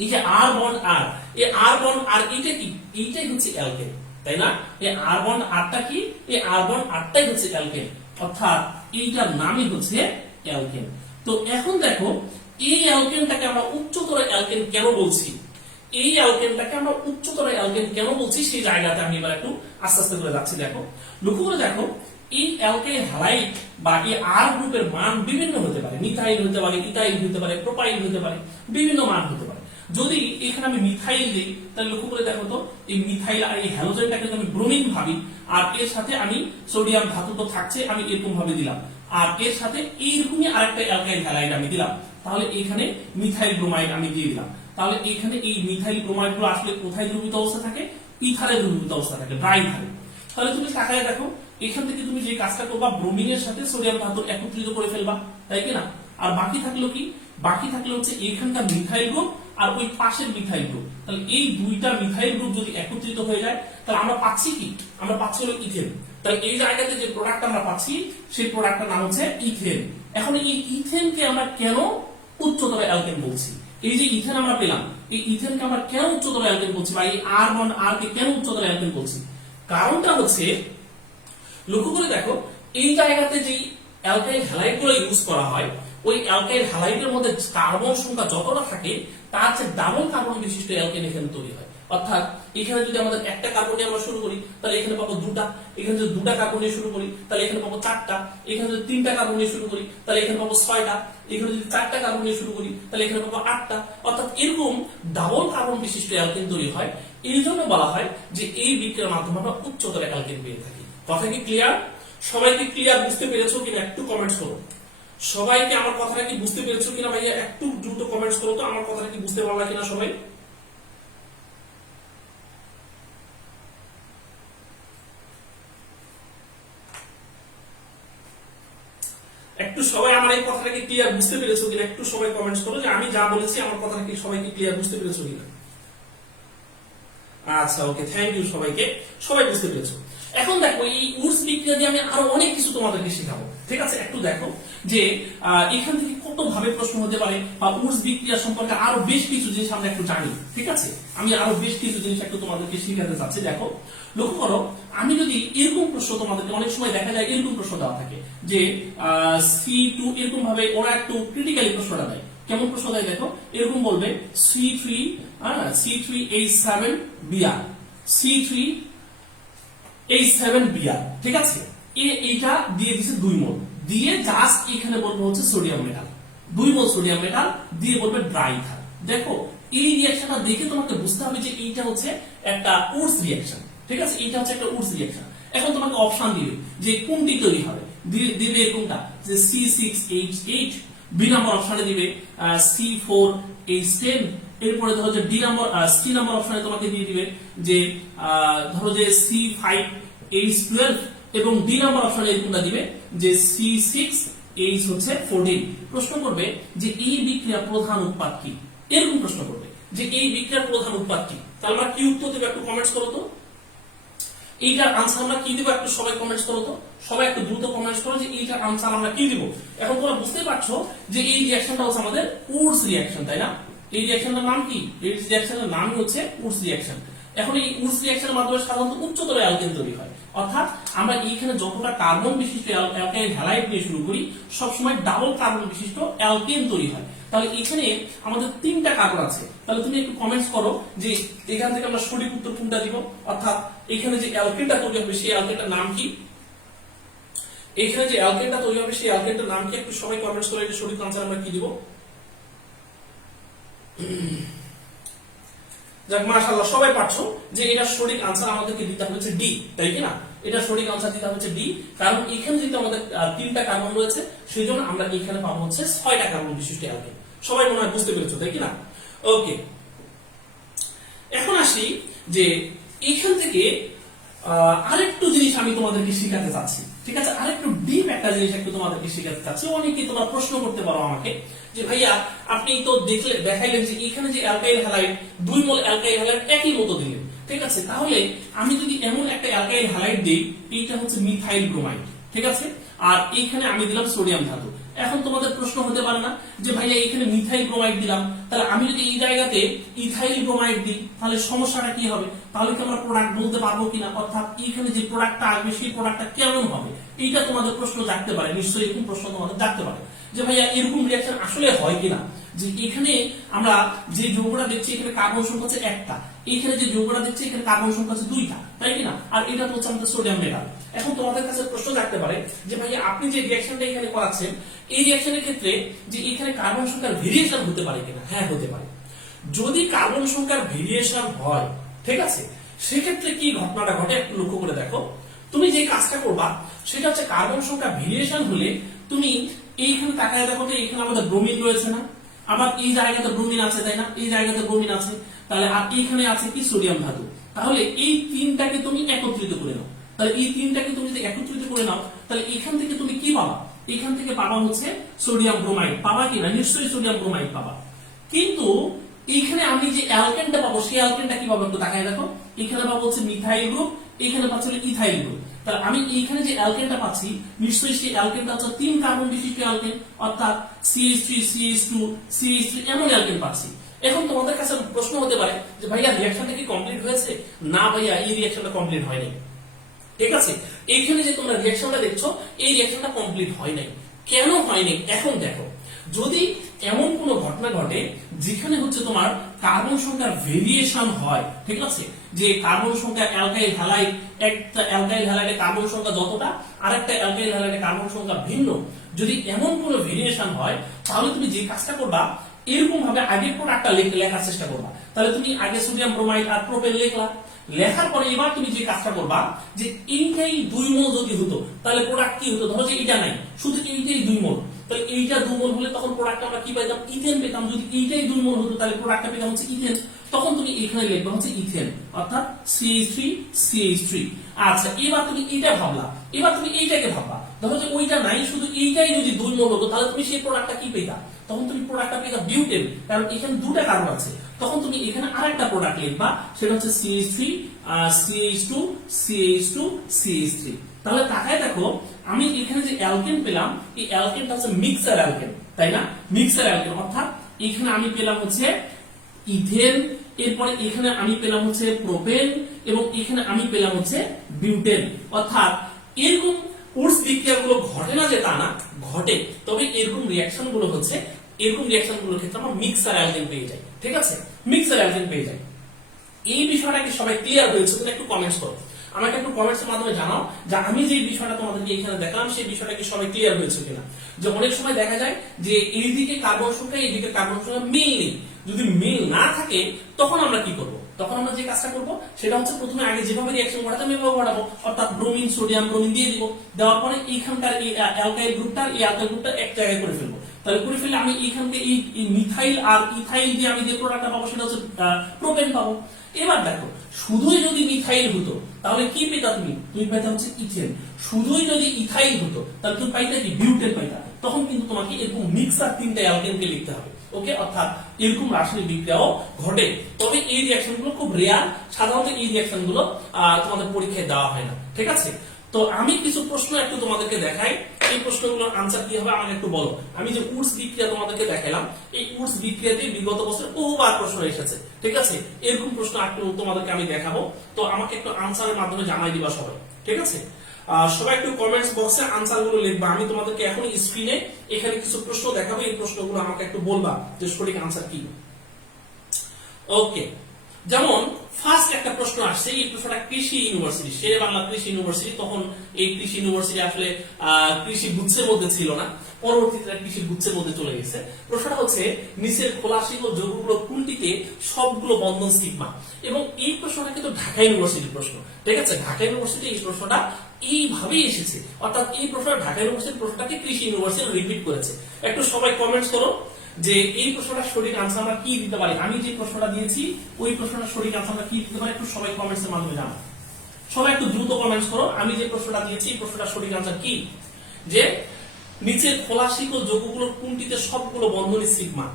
এই যে আর বন্ড আর, এই আর বন্ড আর এইটা কি? এইটাই হচ্ছে অ্যালকেন, তাই না? এই আর বন্ড আরটা কি? এই আর বন্ড আরটাই হচ্ছে অ্যালকেন, অর্থাৎ এইটার নামই হচ্ছে অ্যালকেন। তো এখন দেখো এই অ্যালকেনটাকে আমরা উচ্চতর অ্যালকেন কেন বলছি? এই অ্যালকেনটাকে আমরা উচ্চতর অ্যালকেন কেন বলছি সেই জায়গাতে আমি এবার একটু আস্তে আস্তে করে যাচ্ছি। দেখো, লক্ষ্য করে দেখো, এই অ্যালকাইল হ্যালাইড বা এই আর গ্রুপের মান বিভিন্ন হতে পারে। মিথাইল হতে পারে, ইথাইল হতে পারে, প্রোপাইল হতে পারে, বিভিন্ন মান হতে পারে। যদি এখানে আমি মিথাইল দিই তাহলে লক্ষ্য করে দেখো তো, এই মিথাইল আর এই হ্যালোজেনটাকে যদি আমি ব্রোমিন ভাবি, আর এর সাথে আমি সোডিয়াম ধাতু তো থাকছে, আমি এরকম ভাবে দিলাম, আর এর সাথে এইরকমই আরেকটা অ্যালকাইল হ্যালাইড আমি দিলাম, তাহলে এখানে মিথাইল ব্রোমাইড আমি দিয়ে দিলাম। তাহলে এখানে এই মিথাইল ব্রোমাইড গুলো আসলে কোথায় দ্রবীভূত অবস্থা থাকে? ইথারে দ্রবীভূত অবস্থা থাকে, ড্রাই ইথারে। তাহলে তুমি তাকায় দেখো, এখান থেকে তুমি যে কাজটা করবা, ব্রোমিনের সাথে সোডিয়াম ধাতু একত্রিত করে ফেলবা, তাই কি না? আর বাকি থাকলো কি? বাকি থাকলো হচ্ছে এখানকার মিথাইল গ্রুপ আর ওই পাশের মিথাইল গ্রুপ। তাহলে এই দুইটা মিথাইল গ্রুপ যদি একত্রিত হয়ে যায় তাহলে আমরা পাচ্ছি কি? আমরা পাচ্ছি হলো ইথেন। তাহলে এই জায়গাতে যে প্রোডাক্ট আমরা পাচ্ছি সেই প্রোডাক্টটার নাম হচ্ছে ইথেন। এখন এই ইথেনকে আমরা কেন উচ্চতর অ্যালকেন বলছি? এই যে ইথেন আমরা পেলাম, এই ইথেনকে আমরা কেন উচ্চতর অ্যালকেন বলছি, বা এই আর বন্ড আর কে কেন উচ্চতর অ্যালকেন বলছি? কারণটা হচ্ছে, লক্ষ্য করে দেখো, এই জায়গাতে যে অ্যালকাইল হ্যালাইড গুলো ইউজ করা হয়, ওই অ্যালকাইল হ্যালাইডের মধ্যে কার্বন সংখ্যা যতটা থাকে তার চেয়ে ডাবল কার্বন বিশিষ্ট অ্যালকেন এখানে তৈরি হয়। অর্থাৎ এখানে যদি আমাদের একটা কার্বন নিয়ে আমরা শুরু করি তাহলে এখানে পাবো দুটা, এখানে যদি দুটা কার্বন নিয়ে শুরু করি তাহলে এখানে পাবো চারটা, এখানে যদি তিনটা কার্বন নিয়ে শুরু করি তাহলে এখানে পাবো ছয়টা, এখানে যদি চারটা কার্বন নিয়ে শুরু করি তাহলে এখানে পাবো আটটা। অর্থাৎ এরকম ডাবল কার্বন বিশিষ্ট অ্যালকেন তৈরি হয়। এই জন্য বলা হয় যে এই বিক্রিয়ার মাধ্যমে আমরা উচ্চতর অ্যালকেন পেয়ে থাকি। কথা কি ক্লিয়ার? সবাইকে ক্লিয়ার বুঝতে পেরেছো কিনা একটু কমেন্টস করো। সবাইকে আমার কথাটা কি বুঝতে পেরেছো কিনা ভাইয়া একটু দ্রুত কমেন্টস করো তো, আমার কথাটা কি বুঝতে পারলা কিনা? সবাই, একটু সবাই আমার এই কথাটাকে ক্লিয়ার বুঝতে পেরেছো কিনা একটু সবাই কমেন্টস করো যে আমি যা বলেছি আমার কথাটা কি সবাইকে ক্লিয়ার বুঝতে পেরেছো কিনা। আচ্ছা ওকে, থ্যাংক ইউ সবাইকে, সবাই বুঝতে পেরেছো। এখন দেখো এই উডস বিক্রিয়া দিয়ে আমি আরো অনেক কিছু তোমাদেরকে শেখাবো, ঠিক আছে। একটু দেখো যে এখান থেকে কত ভাবে প্রশ্ন হতে পারে, বা উডস বিক্রিয়া সম্পর্কে আরো বেশ কিছু জিনিস আমরা একটু জানি, ঠিক আছে। আমি আরো বেশ কিছু জিনিস একটু তোমাদেরকে শেখাতে চাচ্ছি। দেখো লক্ষ্য করো, আমি যদি এরকম প্রশ্ন তোমাদেরকে, অনেক সময় দেখা যায় এরকম প্রশ্ন দেওয়া থাকে যে C2, এরকম ভাবে ওরা একটু ক্রিটিক্যালি প্রশ্নটা দেয়। কেমন প্রশ্ন দেয় দেখো, এরকম বলবে C3H7Br, C3H7Br, ঠিক আছে। এইটা দিয়ে দিছে 2 মোল, দিয়ে জাস্ট এখানে বলবো হচ্ছে সোডিয়াম মেটাল, 2 মোল সোডিয়াম মেটাল দিয়ে বলবে ড্রাই ইথার। দেখো এই রিঅ্যাকশনটা দেখে তোমাকে বুঝতে হবে যে এইটা হচ্ছে একটা উডস রিঅ্যাকশন, ঠিক আছে। এইটা হচ্ছে একটা উডস রিঅ্যাকশন। এখন তোমাকে অপশন দিবে যে কোনটি তৈরি হবে, দিবে কোনটা, যে C6H8, বি নাম্বার অপশনে দিবে C4H10, এরপরে ধরো যে সি নাম্বার অপশনে তোমাকে দিয়ে দিবে যে ধরো যে C5H12, এবং ডি নাম্বার অপশনে কোনটা দিবে যে C6H14। প্রশ্ন করবে যে এই বিক্রিয়ার প্রধান উৎপাদ কি, এরকম প্রশ্ন করবে যে এই বিক্রিয়ার প্রধান উৎপাদ কি। তাহলে আমরা কি উত্তর দেব একটু কমেন্টস করো তো, এইটার আনসার আমরা কি দিব একটু সবাই কমেন্টস করো তো, সবাই একটু দ্রুত কমেন্টস করো যে এইটার আনসার আমরা কি দিব। এখন তোমরা বুঝতে পারছো যে এই রিঅ্যাকশনটা হচ্ছে আমাদের উডস রিঅ্যাকশন, তাই না। এই রিঅ্যাকশনটার নাম কি, এই রিঅ্যাকশনের নাম হচ্ছে উডস রিঅ্যাকশন। এখন এই উডস রিঅ্যাকশনের মাধ্যমে সাধারণত উচ্চতর অ্যালকেন তৈরি হয়, অর্থাৎ আমরা এইখানে যতটা কার্বন বিশিষ্ট অ্যালকাইল হ্যালাইড দিয়ে শুরু করি, সবসময় ডাবল কার্বন বিশিষ্ট অ্যালকেন তৈরি হয়। তাহলে এখানে আমাদের 3টা কার্বন আছে। তাহলে তুমি একটু কমেন্টস করো যে এখান থেকে আমরা সঠিক উত্তর কোনটা দিব, অর্থাৎ এখানে যে অ্যালকেনটা তৈরি হবে সেই অ্যালকেনটার নাম কি, এখানে যে অ্যালকেনটা তৈরি হবে সেই অ্যালকেনটার নাম কি, একটু সবাই কমেন্টস করে এটা সঠিক আনসার আমরা কি দিব। যাক মাশাআল্লাহ, সবাই পারছো যে এটা সঠিক আনসার আমাদেরকে দিতে হচ্ছে ডি, তাই কি না। এটা সঠিক আনসার দিতে হচ্ছে ডি, কারণ এখানে যেহেতু আমাদের 3টা কার্বন রয়েছে, সেজন্য আমরা এখানে পাবো হচ্ছে 6টা কার্বন বিশিষ্ট অ্যালকেন। সবাই মনে হয় বুঝতে পেরেছো, তাই কি না। ওকে, এখন আসি যে এখান থেকে আরেকটু জিনিস আমি তোমাদেরকে শেখাতে চাচ্ছি, ঠিক আছে। আরেকটু ডিপ একটা জিনিস একটু তোমাদেরকে শেখাতে চাচ্ছি। অনেকে তোমরা প্রশ্ন করতে পারো আমাকে যে ভাইয়া আপনি তো দেখাইলেন যে এখানে যে অ্যালকাইল হ্যালাইড 2 মোল অ্যালকাইল হ্যালাইড একই মতো দিলেন, ঠিক আছে। তাহলে আমি যদি এমন একটা অ্যালকাইল হ্যালাইড দিই, এইটা হচ্ছে মিথাইল ব্রোমাইড, ঠিক আছে, আর এইখানে আমি দিলাম সোডিয়াম ধাতু। এখন তোমাদের প্রশ্ন হতে পারে না যে ভাইয়া এখানে মিথাইল ব্রোমাইড দিলাম, তাহলে আমি যদি এই জায়গাতে ইথাইল ব্রোমাইড দিই তাহলে সমস্যাটা কি হবে, তাহলে কি আমরা প্রোডাক্ট বলতে পারবো কিনা, অর্থাৎ এখানে যে প্রোডাক্টটা আসবে সেই প্রোডাক্টটা কেমন হবে, এইটা তোমাদের প্রশ্ন জাগতে পারে। নিশ্চয়ই এরকম প্রশ্ন তোমাদের জাগতে পারে যে ভাইয়া এরকম রিঅ্যাকশন আসলে হয় কিনা, যে এখানে আমরা যে যৌগটা দেখছি এখানে কার্বন সংখ্যা হচ্ছে 1টা, এখানে যে যৌগটা দেখছি এখানে কার্বন সংখ্যা হচ্ছে 2টা, তাই কিনা, আর এটা হচ্ছে আমাদের সোডিয়াম মেটাল। এখন তোমাদের কাছে প্রশ্ন জাগতে পারে যে ভাইয়া আপনি যে রিঅ্যাকশনটা এখানে করাচ্ছেন, এই রিঅ্যাকশনের ক্ষেত্রে যে এখানে কার্বন সংখ্যার ভেরিয়েশন হতে পারে কিনা। হ্যাঁ, হতে পারে। যদি কার্বন সংখ্যার ভেরিয়েশন হয়, ঠিক আছে, সেক্ষেত্রে কি ঘটনাটা ঘটে একটু লক্ষ্য করে দেখো। তুমি যে কাজটা করবা সেটা হচ্ছে কার্বন সংখ্যা ভেরিয়েশন হলে তুমি এইখানে তাকায় দেখো তো এখানে আমাদের ব্রোমিন রয়েছে না, আবার এই জায়গাতে ব্রোমিন আছে, তাই না, এই জায়গাতে ব্রোমিন আছে, তাহলে আর এইখানে আছে কি সোডিয়াম ধাতু। তাহলে এই 3টাকে তুমি একত্রিত করে নাও, তাহলে এই 3টাকে তুমি যদি একত্রিত করে নাও তাহলে এখান থেকে তুমি কি পাবা, এখান থেকে পাবা হচ্ছে সোডিয়াম ব্রোমাইড, পাবা কিনা, নিশ্চয়ই সোডিয়াম ব্রোমাইড পাবা। কিন্তু এইখানে আমি যে অ্যালকেনটা পাবো সেই অ্যালকেনটা কি পাবো একটু তাকায় দেখো, এখানে পাবো হচ্ছে মিথাইল গ্রুপ, এখানে পাচ্ছি ইথাইল গ্রুপ। তাহলে আমি এইখানে যে অ্যালকেনটা পাচ্ছি নিশ্চয়ই সেই অ্যালকেনটা হচ্ছে 3 কার্বন বিশিষ্ট অ্যালকেন, অর্থাৎ CH3 CH2 CH3 এমন অ্যালকেন পাচ্ছি। এখন তোমাদের কাছে প্রশ্ন হতে পারে যে ভাইয়া রিঅ্যাকশনটা কি কমপ্লিট হয়েছে, না ভাইয়া এই রিঅ্যাকশনটা কমপ্লিট হয়নি, ঠিক আছে। এইখানে যে তোমরা রিঅ্যাকশনটা দেখছো এই রিঅ্যাকশনটা কমপ্লিট হয় নাই। কেন হয়নি এখন দেখো, যদি এমন কোন ঘটনা ঘটে যেখানে হচ্ছে তোমার কার্বন সংখ্যার ভেরিয়েশন হয়, ঠিক আছে, যে কার্বন সংখ্যা অ্যালকাইল হ্যালাইড, একটা অ্যালকাইল হ্যালাইডে কার্বন সংখ্যা যতটা, আরেকটা অ্যালকাইল হ্যালাইডে কার্বন সংখ্যা ভিন্ন, যদি এমন কোন ভেরিয়েশন হয় তাহলে তুমি যে কাজটা করবা এরকম ভাবে আগে প্রোডাক্টটা লেখার চেষ্টা করবা। তাহলে তুমি আগে সোডিয়াম ব্রোমাইড আর প্রোপেন লিখলা, লেখার পরে এবার তুমি যে কাজটা করবা যে এইটাই 2 মোল যদি হতো তাহলে প্রোডাক্ট কি হতো, ধরো যে এটা নাই, শুধু এইটাই 2 মোল, তাহলে এইটা 2 মোল হলে তখন প্রোডাক্ট আমরা কি পাইতাম, ইথেন পেতাম। যদি এইটাই 2 মোল হতো তাহলে প্রোডাক্টটা পেতাম হচ্ছে ইথেন, তখন তুমি এখানে লিখবা হচ্ছে ইথেন, অর্থাৎ CH3 CH3। আচ্ছা, এবার তুমি এটা ভাবলা, এবার তুমি এইটাকে ভাববা, ধরো যে ওইটা নাই, শুধু এইটাই যদি 2 মোল হতো তাহলে তুমি সেই প্রোডাক্টটা কি পেতা? তখন তুমি প্রোডাক্টটা পেতা বিউটেন, কারণ এখানে দুটো কার্বন আছে। তখন তুমি এখানে আরেকটা প্রোডাক্ট লিখবা, সেটা হচ্ছে CH3 CH2 CH2 CH3। তাহলে তাকায় দেখো, আমি এখানে যে অ্যালকেন পেলাম, এই অ্যালকেনটা হচ্ছে মিক্সার অ্যালকেন, তাই না? মিক্সার অ্যালকেন, অর্থাৎ এখানে আমি পেলাম হচ্ছে ইথেন, এরপরে এখানে আমি পেলাম হচ্ছে প্রোপেন, এবং এখানে আমি পেলাম হচ্ছে বিউটেন। অর্থাৎ এরকম উডস বিক্রিয়াগুলো ঘটে না যে তা না, ঘটে, তবে এরকম রিঅ্যাকশন গুলো হচ্ছে, এরকম রিঅ্যাকশন গুলোর ক্ষেত্রে আমরা মিক্সার অ্যালকেন পেয়ে যাই। ঠিক আছে, মিক্সার অ্যালকেন পেয়ে যাই। এই বিষয়টা কি সবাই ক্লিয়ার হয়েছে কিনা একটু কমেন্টস করো, আমাকে একটু কমেন্টসের মাধ্যমে জানাও যে আমি যে বিষয়টা তোমাদেরকে এখানে দেখালাম সেই বিষয়টা কি সবাই ক্লিয়ার হয়েছে কিনা। যে অনেক সময় দেখা যায় যে এইদিকে কার্বন সংখ্যা এইদিকে কার্বন সংখ্যা মিল নেই, যদি মিল না থাকে তখন আমরা কি করব? তখন আমরা যে কাজটা করব সেটা হচ্ছে প্রথমে আগে যেভাবে রিঅ্যাকশন ঘটাতাম এভাবে ঘটাবো, অর্থাৎ ব্রোমিন সোডিয়াম ব্রোমিন দিয়ে দিব, দেওয়ার পরে এইখানকার এই অ্যালকাইল গ্রুপটা এই অ্যালকাইল গ্রুপটা এক জায়গায় করে ফেলবো। তাহলে করে ফেললে আমি এইখানকে এই মিথাইল আর ইথাইল দিয়ে আমি যে প্রোডাক্টটা পাবো সেটা হচ্ছে প্রোপেন পাবো। এবার দেখো, শুধুই যদি মিথাইল হতো তাহলে কি পেতা? তুমি পেতা হচ্ছে ইথেন। শুধুই যদি ইথাইল হতো তাহলে তুমি পাইতা কি? বিউটেন পাইতা। তখন কিন্তু তোমাকে এরকম মিক্সার তিনটা অ্যালকেনকে লিখতে হবে। ওকে, অর্থাৎ এরকম রাসায়নিক বিক্রিয়াও ঘটে, তবে এই রিঅ্যাকশন গুলো খুব রেয়ার। সাধারণত এই রিঅ্যাকশন গুলো তোমাদের পরীক্ষায় দেওয়া হয় না। ঠিক আছে, তো আমি কিছু প্রশ্ন একটু তোমাদেরকে দেখাই, এই প্রশ্নগুলোর আনসার কি হবে আমাকে একটু বলো। আমি যে উডস বিক্রিয়া তোমাদেরকে দেখালাম, এই উডস বিক্রিয়াতে বিগত বছর বহুবার প্রশ্ন এসেছে। ঠিক আছে, এরকম প্রশ্ন একটু তোমাদেরকে আমি দেখাবো, তো আমাকে একটু আনসারের মাধ্যমে জানাই দিবা সবাই। ঠিক আছে, সবাই একটু কমেন্টস বক্সে আনসার গুলো লিখবা। আমি তোমাদেরকে এখন স্ক্রিনে এখানে কিছু প্রশ্ন দেখাবো, এই প্রশ্নগুলো আমাকে একটু বলবা যে সঠিক আনসার কি। ওকে, যেমন ফার্স্ট একটা প্রশ্ন আসছে, এই প্রশ্নটা কৃষি ইউনিভার্সিটি, শেরে বাংলা কৃষি ইউনিভার্সিটি। তখন এই কৃষি ইউনিভার্সিটি আসলে কৃষি গুচ্ছের মধ্যে ছিল না, পরবর্তীতে কৃষি গুচ্ছের মধ্যে চলে গেছে। প্রশ্নটা হচ্ছে নিচের খোলাশিক ও যৌগগুলো কোনটিতে সবগুলো বন্ধন সিগমা। এবং এই প্রশ্নটা কিন্তু ঢাকা ইউনিভার্সিটির প্রশ্ন। ঠিক আছে, ঢাকা ইউনিভার্সিটি এই প্রশ্নটা এইভাবেই এসেছে, অর্থাৎ এই প্রশ্নটা ঢাকা ইউনিভার্সিটির প্রশ্নটাকে কৃষি ইউনিভার্সিটি রিপিট করেছে। একটু সবাই কমেন্টস করো যে এই প্রশ্নটা সঠিক আনসার আমরা কি দিতে পারি। আমি যে প্রশ্নটা দিয়েছি ওই প্রশ্নটা সঠিক আনসার আমরা কি দিতে পারি, একটু সবাই কমেন্টস এর মাধ্যমে জানাও। সবাই একটু দ্রুত কমেন্টস করো, আমি যে প্রশ্নটা দিয়েছি এই প্রশ্নটা সঠিক আনসার কি। যে নিচের খোলাশিক ও যৌগগুলোর কোনটিতে সবগুলো বন্ধনী সিগমা।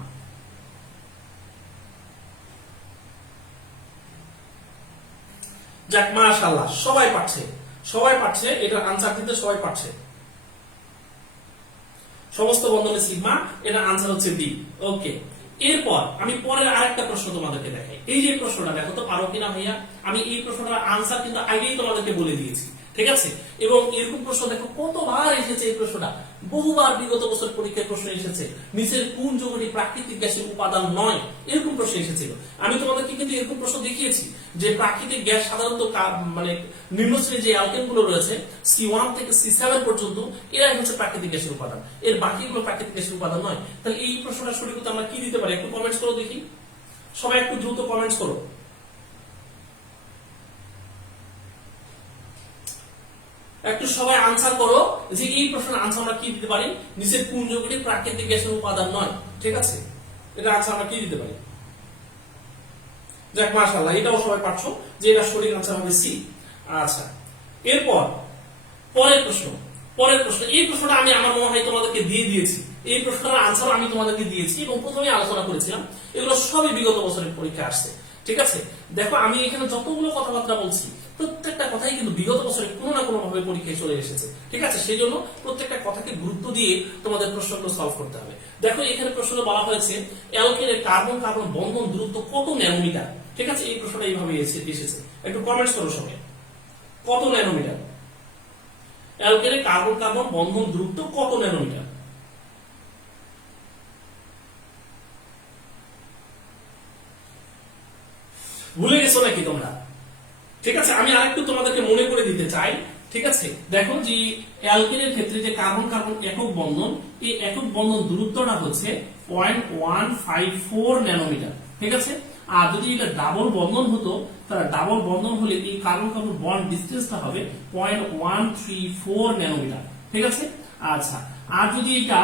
যাক, মাশাআল্লাহ, সবাই পারছে, সবাই পারছে, এটার আনসার দিতে সবাই পারছে। সমস্ত বন্ধনের সিগমা, এটা আনসার হচ্ছে ডি। ওকে, এরপর আমি পরের আরেকটা প্রশ্ন তোমাদেরকে দেখাই। এই যে প্রশ্নটা দেখো তো, পারো কিনা ভাইয়া? আমি এই প্রশ্নটার আনসার কিন্তু আগেই তোমাদেরকে বলে দিয়েছি। ঠিক আছে, এবং এরকম প্রশ্ন দেখো কতবার এসেছে এই প্রশ্নটা, বহুবার বিগত বছর পরীক্ষায় প্রশ্ন এসেছে। নিচের কোন যৌগটি প্রাকৃতিক গ্যাসের উপাদান নয়, এরকম প্রশ্ন এসেছিল। আমি তোমাদেরকে কিন্তু এরকম প্রশ্ন দেখিয়েছি যে প্রাকৃতিক গ্যাস সাধারণত মানে নিম্ন শ্রেণীর যে অ্যালকেন গুলো রয়েছে C1 থেকে C7 পর্যন্ত, এরাই হচ্ছে প্রাকৃতিক গ্যাসের উপাদান, এর বাকিগুলো প্রাকৃতিক গ্যাসের উপাদান নয়। তাহলে এই প্রশ্নটা সঠিক উত্তর আমরা কি দিতে পারি? একটু কমেন্টস করো দেখি, সবাই একটু দ্রুত কমেন্টস করো। একটু সবাই আনসার করো যে এই প্রশ্নের আনসার আমরা কি দিতে পারি। নিচের কোন যৌগটি প্রাকৃতিক গ্যাসের উপাদান নয়? ঠিক আছে, এটা আনসার আমরা কি দিতে পারি? যাক, মাশাআল্লাহ, এটাও সবাই পারছো যে এটা সঠিক আনসার হবে সি। আচ্ছা, এরপর পরের প্রশ্ন, পরের প্রশ্ন, এই প্রশ্নটা আমি আমার মনে হয় তোমাদেরকে দিয়ে দিয়েছি। এই প্রশ্নের আনসার আমি তোমাদেরকে দিয়েছি এবং প্রথমে আলোচনা করেছিলাম। এগুলো সবই বিগত বছরের পরীক্ষা আসছে। ঠিক আছে, দেখো আমি এখানে যতগুলো কথাবার্তা বলছি প্রত্যেকটা কথাই কিন্তু বিগত বছরে কোনো না কোনো ভাবে পরীক্ষায় চলে এসেছে। ঠিক আছে, সেই জন্য প্রত্যেকটা কথাকে গুরুত্ব দিয়ে তোমাদের প্রশ্নগুলো সলভ করতে হবে। দেখো এখানে প্রশ্নে বলা হয়েছে অ্যালকেনের কার্বন কার্বন বন্ধন দূরত্ব কত ন্যানোমিটার। ঠিক আছে, এই প্রশ্নটা এইভাবে এসেছে, একটু কমেন্টস করো সবাই, কত ন্যানোমিটার? অ্যালকেনের কার্বন কার্বন বন্ধন দূরত্ব কত ন্যানোমিটার? ভুলে গেছো নাকি তোমরা? ঠিক আছে, আমি আরেকটু তোমাদেরকে মনে করে দিতে চাই। ঠিক আছে, দেখো যে অ্যালকেনের ক্ষেত্রে যে কার্বন কার্বন একক বন্ধন, এই একক বন্ধন দূরত্বটা হচ্ছে 0.154 ন্যানোমিটার। ঠিক আছে, আর যদি এটা ডাবল বন্ধন হতো তাহলে ডাবল বন্ধন হলে এই কার্বন কার্বন বন্ড ডিসটেন্সটা হবে 0.134 ন্যানোমিটার। ঠিক আছে, আচ্ছা, আর যদি এটা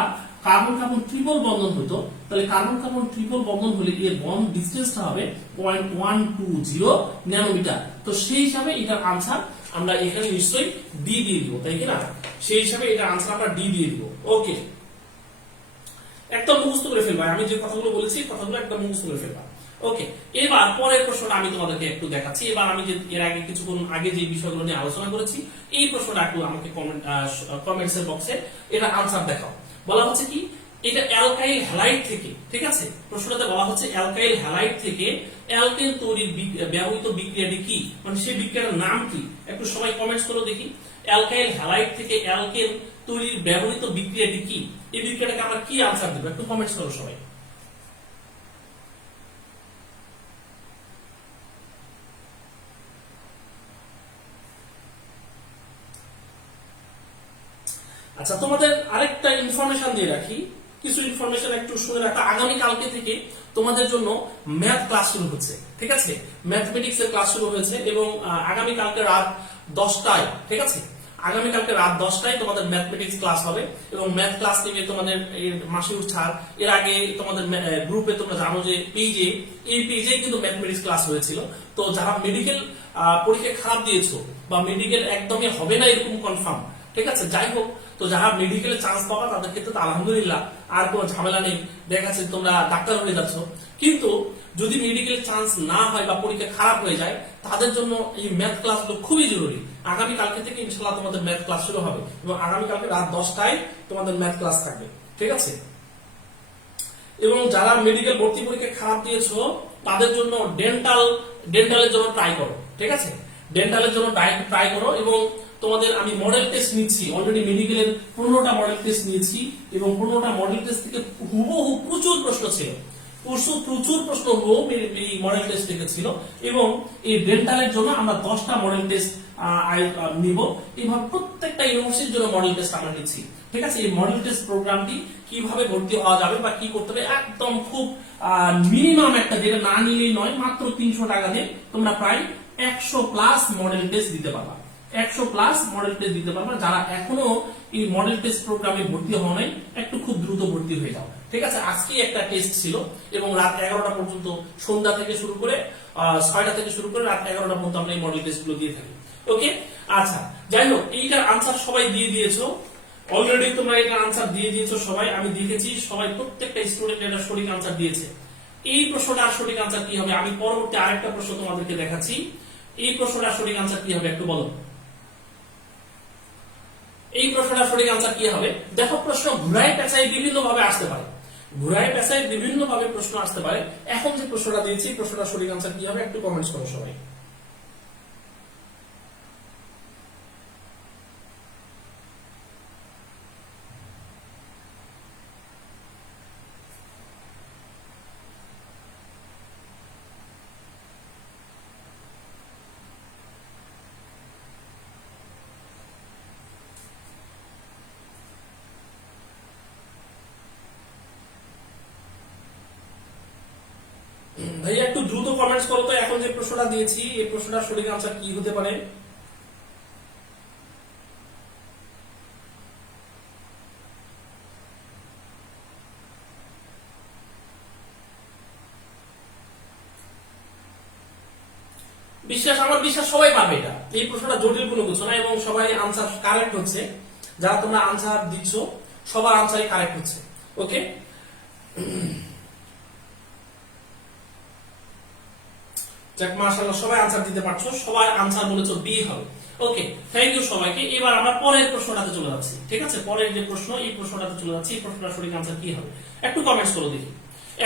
কার্বন কার্বন ট্রিপল বন্ধন হতো তাহলে কার্বন কার্বন ট্রিপল বন্ধন হলে এর বন্ড ডিসটেন্সটা হবে 0.120 ন্যানোমিটার। তো সেই হিসাবে এটার আনসার আমরা এখানে নিশ্চয়ই ডি দিয়ে দিব, তাই কি না? সেই হিসাবে এটা আনসার আমরা ডি দিয়ে দিব। ওকে, একদম মুখস্থ করে ফেলবা, আমি যে কথাগুলো বলেছি কথাগুলো একদম মুখস্থ করে ফেলবা। ওকে, এবার পরের প্রশ্নটা আমি তোমাদেরকে একটু দেখাচ্ছি। এবার আমি যে এর আগে কিছুক্ষণ আগে যে বিষয়গুলো নিয়ে আলোচনা করেছি এই প্রশ্নটা একটু আমাকে কমেন্টস এর বক্সে এটা আনসার দেখাও। বলা হচ্ছে কি, এটা অ্যালকাইল হ্যালাইড থেকে, ঠিক আছে, প্রশ্নটাতে বলা হচ্ছে অ্যালকাইল হ্যালাইড থেকে অ্যালকেন তৈরির ব্যবহৃত বিক্রিয়াটি কি, মানে সেই বিক্রিয়ার নাম কি? একটু সবাই কমেন্টস করো দেখি। অ্যালকাইল হ্যালাইড থেকে অ্যালকেন তৈরির ব্যবহৃত বিক্রিয়াটি কি? এই বিক্রিয়াটাকে আমরা কি আনসার দেব? একটু কমেন্টস করো সবাই। আচ্ছা, তোমাদের আরেকটা ইনফরমেশন দিয়ে রাখি, কিছু ইনফরমেশন একটু শুনে রাখা। আগামী কালকে থেকে তোমাদের জন্য ম্যাথ ক্লাস শুরু হচ্ছে, ঠিক আছে? ম্যাথমেটিক্স এর ক্লাস শুরু হয়েছে এবং আগামী কালকে রাত 10টায়, ঠিক আছে, আগামী কালকে রাত 10টায় তোমাদের ম্যাথমেটিক্স ক্লাস হবে এবং ম্যাথ ক্লাস নিয়ে তোমাদের মাসিউর ছাড় এর আগে তোমাদের গ্রুপে তোমরা জানো যে পেজে, এই পেজে কিন্তু ম্যাথমেটিক্স ক্লাস হয়েছিল। তো যারা মেডিকেল পরীক্ষা খারাপ দিয়েছো বা মেডিকেল একদমই হবে না এরকম কনফার্ম, ঠিক আছে, যাই হোক, তো যারা মেডিকেলে চান্স পাবা তাদের ক্ষেত্রে তো আলহামদুলিল্লাহ, আর কোনো ঝামেলা নেই, দেখা যাচ্ছে তোমরা ডাক্তার হয়ে যাচ্ছ। কিন্তু যদি মেডিকেল চান্স না হয় বা পরীক্ষা খারাপ হয়ে যায় তাদের জন্য এই ম্যাথ ক্লাসগুলো খুবই জরুরি। আগামী কালকে থেকে ইনশাআল্লাহ তোমাদের ম্যাথ ক্লাস শুরু হবে এবং আগামী কালকে রাত 10টায় তোমাদের ম্যাথ ক্লাস থাকবে, ঠিক আছে? এবং যারা মেডিকেল ভর্তি পরীক্ষা খারাপ দিয়েছো তাদের জন্য ডেন্টালের জন্য ট্রাই করো, ঠিক আছে? ডেন্টালের জন্য ট্রাই করো এবং তোমাদের আমি মডেল টেস্ট নিচ্ছি, অলরেডি মেডিকেলের 15টা মডেল টেস্ট নিয়েছি এবং 15টা মডেল টেস্ট থেকে হুবহু প্রচুর প্রশ্ন ছিল, প্রচুর প্রশ্ন এই মডেল টেস্ট থেকে ছিল এবং এই ডেন্টালের জন্য আমরা 10টা মডেল টেস্ট নিব। এইভাবে প্রত্যেকটা ইউনিভার্সিটির জন্য মডেল টেস্ট আমরা নিচ্ছি, ঠিক আছে? এই মডেল টেস্ট প্রোগ্রামটি কিভাবে ভর্তি হওয়া যাবে বা কি করতে হবে, একদম খুব মিনিমাম একটা, যেটা না নিলেই নয়, মাত্র 300 টাকা দিয়ে তোমরা প্রায় 100+ মডেল টেস্ট দিতে পারবা, 100+ মডেল টেস্ট দিতে পারবা। যারা এখনো এই মডেল টেস্ট প্রোগ্রামে ভর্তি হওয়া নাই একটু খুব দ্রুত ভর্তি হয়ে যাও, ঠিক আছে? আজকে একটা টেস্ট ছিল এবং রাত 11টা পর্যন্ত, সন্ধ্যা থেকে শুরু করে 6টা থেকে শুরু করে রাত 11টা পর্যন্ত আমরা এই মডেল টেস্ট গুলো দিয়ে থাকি। ওকে, আচ্ছা, যাই হোক, এইটার আনসার সবাই দিয়ে দিয়েছো অলরেডি, তোমরা এটার আনসার দিয়ে দিয়েছো সবাই, আমি দেখেছি সবাই, প্রত্যেকটা স্টুডেন্ট এটা সঠিক আনসার দিয়েছে। এই প্রশ্নটার সঠিক আনসার কি হবে? আমি পরবর্তী আরেকটা প্রশ্ন তোমাদেরকে দেখাচ্ছি, এই প্রশ্নটার সঠিক আনসার কি হবে একটু বলো। এই প্রশ্নটার সঠিক আনসার কি হবে? দেখো, প্রশ্ন ঘুরায় পেঁচায় বিভিন্ন ভাবে আসতে পারে, ঘুরায় পেঁচায় বিভিন্ন ভাবে প্রশ্ন আসতে পারে। এখন যে প্রশ্নটা দিয়েছি প্রশ্নটার সঠিক আনসার কি হবে একটু কমেন্টস করো সবাই। ভাইয়া একটু দ্রুত কমেন্টস করো তো, এখন যে প্রশ্নটা দিয়েছি এই প্রশ্নটার সঠিক আনসার কি হতে পারে? আমার বিশ্বাস সবাই পাবে এটা, এই প্রশ্নটা জটিল কোনো কিছু না এবং সবাই আনসার কারেক্ট হচ্ছে। যারা তোমরা আনসার দিচ্ছ সবার আনসারই কারেক্ট হচ্ছে। ওকে, যাক, মাশাআল্লাহ, সবাই আনসার দিতে পারছো, সবাই আনসার বলেছো বি হবে। ওকে, থ্যাংক ইউ সবাইকে। এবার আমরা পরের প্রশ্নটাতে চলে যাচ্ছি, ঠিক আছে? পরের যে প্রশ্ন, এই প্রশ্নটাতে চলে যাচ্ছি। এই প্রশ্নটার সঠিক আনসার কি হবে একটু কমেন্টস করো দেখি।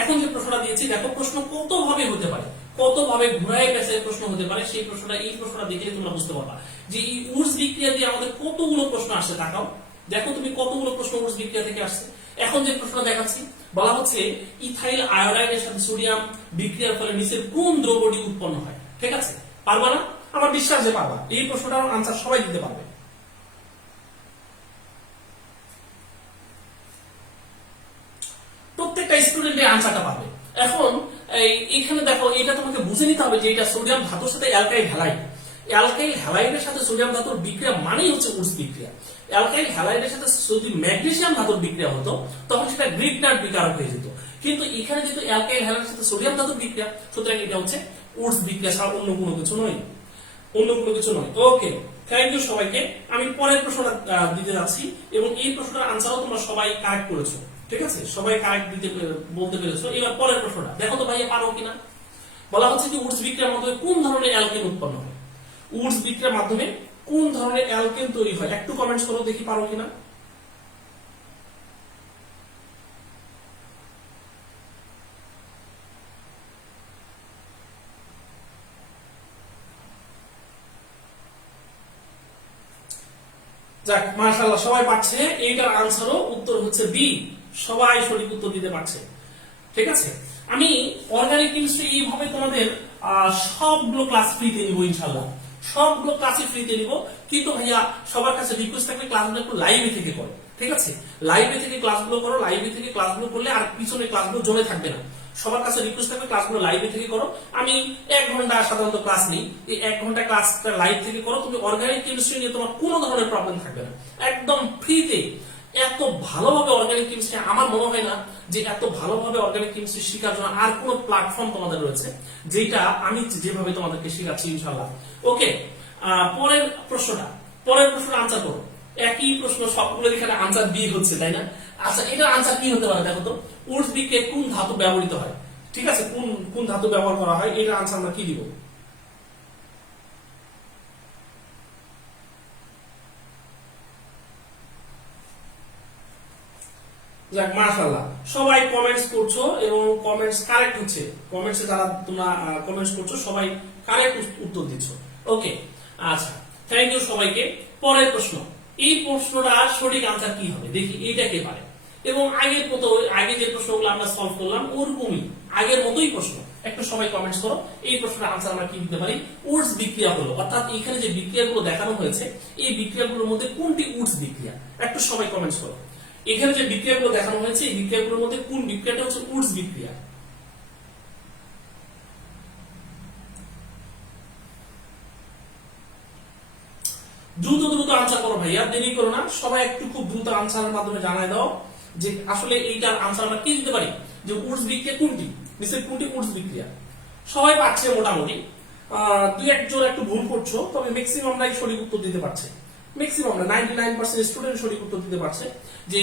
এখন যে প্রশ্নটা দিয়েছি, দেখো প্রশ্ন কত ভাবে হতে পারে, কত ভাবে ঘুরায় পেঁচায় প্রশ্ন হতে পারে, সেই প্রশ্নটা, এই প্রশ্নটা দেখলে তোমরা বুঝতে পারবা যে এই উডস বিক্রিয়া দিয়ে আমাদের কতগুলো প্রশ্ন আসছে। তাকাও, দেখো তুমি কতগুলো প্রশ্ন উডস বিক্রিয়া থেকে আসছে। এখন যে প্রশ্ন দেখাচ্ছি, বলা হচ্ছে ইথাইল আয়োডাইডের সাথে সোডিয়াম বিক্রিয়ার ফলে নিচের কোন দ্রবটি উৎপন্ন হয়, ঠিক আছে? পারবা না? আমার বিশ্বাস যে পারবা, এই প্রশ্নটার আনসার সবাই দিতে পারবে। প্রত্যেকটা স্টুডেন্টের আনসারটা পাবে। এখন এখানে দেখো, এটা তোমাকে বুঝে নিতে হবে যে এটা সোডিয়াম ধাতুর সাথে অ্যালকাইল হ্যালাইড, অ্যালকাইল হ্যালাইডের সাথে সোডিয়াম ধাতুর বিক্রিয়া মানেই হচ্ছে উডস বিক্রিয়া। অ্যালকাইল হ্যালাইডের সাথে যদি ম্যাগনেসিয়াম ধাতুর বিক্রিয়া হতো তখন সেটা গ্রিগনার বিকারক হয়ে যেত, কিন্তু এখানে যেহেতু অ্যালকাইল হ্যালাইডের সাথে সোডিয়াম ধাতুর বিক্রিয়া, সুতরাং এটা হচ্ছে উডস বিক্রিয়া ছাড়া অন্য কোনো কিছু নয়, অন্য কোনো কিছু নয়। ওকে, থ্যাংক ইউ সবাইকে। আমি পরের প্রশ্নটা দিতে যাচ্ছি এবং এই প্রশ্নটার আনসারও তোমরা সবাই কারেক্ট করেছো, ঠিক আছে, সবাই কারেক্ট বলতে পেরেছো। এবার পরের প্রশ্নটা দেখো তো ভাইয়া পারো কিনা। বলা হচ্ছে যে উডস বিক্রিয়ার মাধ্যমে কোন ধরনের অ্যালকেন উৎপন্ন হয়? উডস বিক্রিয়ার মাধ্যমে কোন ধরনের অ্যালকেন তৈরি হয়? একটু কমেন্টস করো দেখি পারো কিনা। যাক মাশাআল্লাহ সবাই পাচ্ছে। এইটার আনসারও উত্তর হচ্ছে বি, সবাই সঠিক উত্তর দিতে পারছে, ঠিক আছে। আমি অর্গানিক কেমিস্ট্রি এইভাবে তোমাদের সবগুলো ক্লাস ফ্রিতে নিব ইনশাআল্লাহ, সবগুলো ক্লাসে ফ্রিতে নিব। কিন্তু ভাইয়া সবার কাছে রিকোয়েস্ট থাকবে ক্লাসগুলো একটু লাইভে থেকে করো, ঠিক আছে, লাইভে থেকে ক্লাসগুলো করো। লাইভে থেকে ক্লাসগুলো করলে আর পিছনে ক্লাসগুলো জমে থাকবে না। সবার কাছে রিকোয়েস্ট থাকবে ক্লাসগুলো লাইভে থেকে করো। আমি 1 ঘন্টা সাধারণত ক্লাস নিই, এই 1 ঘন্টা ক্লাসটা লাইভ থেকে করো। তুমি অর্গানিক কেমিস্ট্রি নিয়ে তোমার কোনো ধরনের প্রবলেম থাকবে না, একদম ফ্রিতে। এত ভালোভাবে অর্গানিক কেমিস্ট্রি আমার মনে হয় না যে এত ভালোভাবে অর্গানিক কেমিস্ট্রি শেখার জন্য আর কোনো প্ল্যাটফর্ম তোমাদের রয়েছে যেটা আমি যেভাবে তোমাদেরকে শেখাচ্ছি ইনশাআল্লাহ। ওকে, পরের প্রশ্নটা আনসার করো। একই প্রশ্ন সবগুলো এখানে আনসার বি হচ্ছে, তাই না? আচ্ছা, এটার আনসার কি হতে পারে দেখো তো। উডস বিক্রিয়ায় কোন ধাতু ব্যবহৃত হয়? ঠিক আছে, কোন কোন ধাতু ব্যবহার করা হয়, এটার আনসার আমরা কি দিব? যাক মাশাআল্লাহ সবাই কমেন্টস করছো এবং কমেন্টস কারেক্ট হচ্ছে। কমেন্টসে যারা তোমরা কমেন্টস করছো সবাই কারেক্ট উত্তর দিচ্ছ। ওকে, আচ্ছা থ্যাংক ইউ সবাইকে। পরের প্রশ্ন, এই প্রশ্নটা সঠিক আনসার কি হবে দেখি, এইটা কে পারে। এবং আগের মতো আগে যে প্রশ্নগুলো আমরা সলভ করলাম ওরকমই আগের মতোই প্রশ্ন। একটু সবাই কমেন্টস করো এই প্রশ্নের আনসার আমরা কি দিতে পারি। উডস বিক্রিয়া হলো, অর্থাৎ এখানে যে বিক্রিয়াগুলো দেখানো হয়েছে এই বিক্রিয়াগুলোর মধ্যে কোনটি উডস বিক্রিয়া? একটু সবাই কমেন্টস করো। এখানে যে বিক্রিয়াগুলো দেখানো হয়েছে এই বিক্রিয়াগুলোর মধ্যে কোন বিক্রিয়াটা হচ্ছে উডস বিক্রিয়া? দ্রুত দ্রুত আনসার করো ভাইয়া, দেরি করো না। সবাই একটু খুব দ্রুত আনসারের মাধ্যমে জানায় দাও যে আসলে এইটার আনসার আমরা কি দিতে পারি, যে উডস বিক্রিয়া কোনটি, নিশ্চয়ই কোনটি উডস বিক্রিয়া। সবাই পাচ্ছে মোটামুটি, দুই একজন একটু ভুল করছো, তবে ম্যাক্সিমামরাই সঠিক উত্তর দিতে পারছে। ম্যাক্সিমাম 99% স্টুডেন্ট সঠিক উত্তর দিতে পারছে যে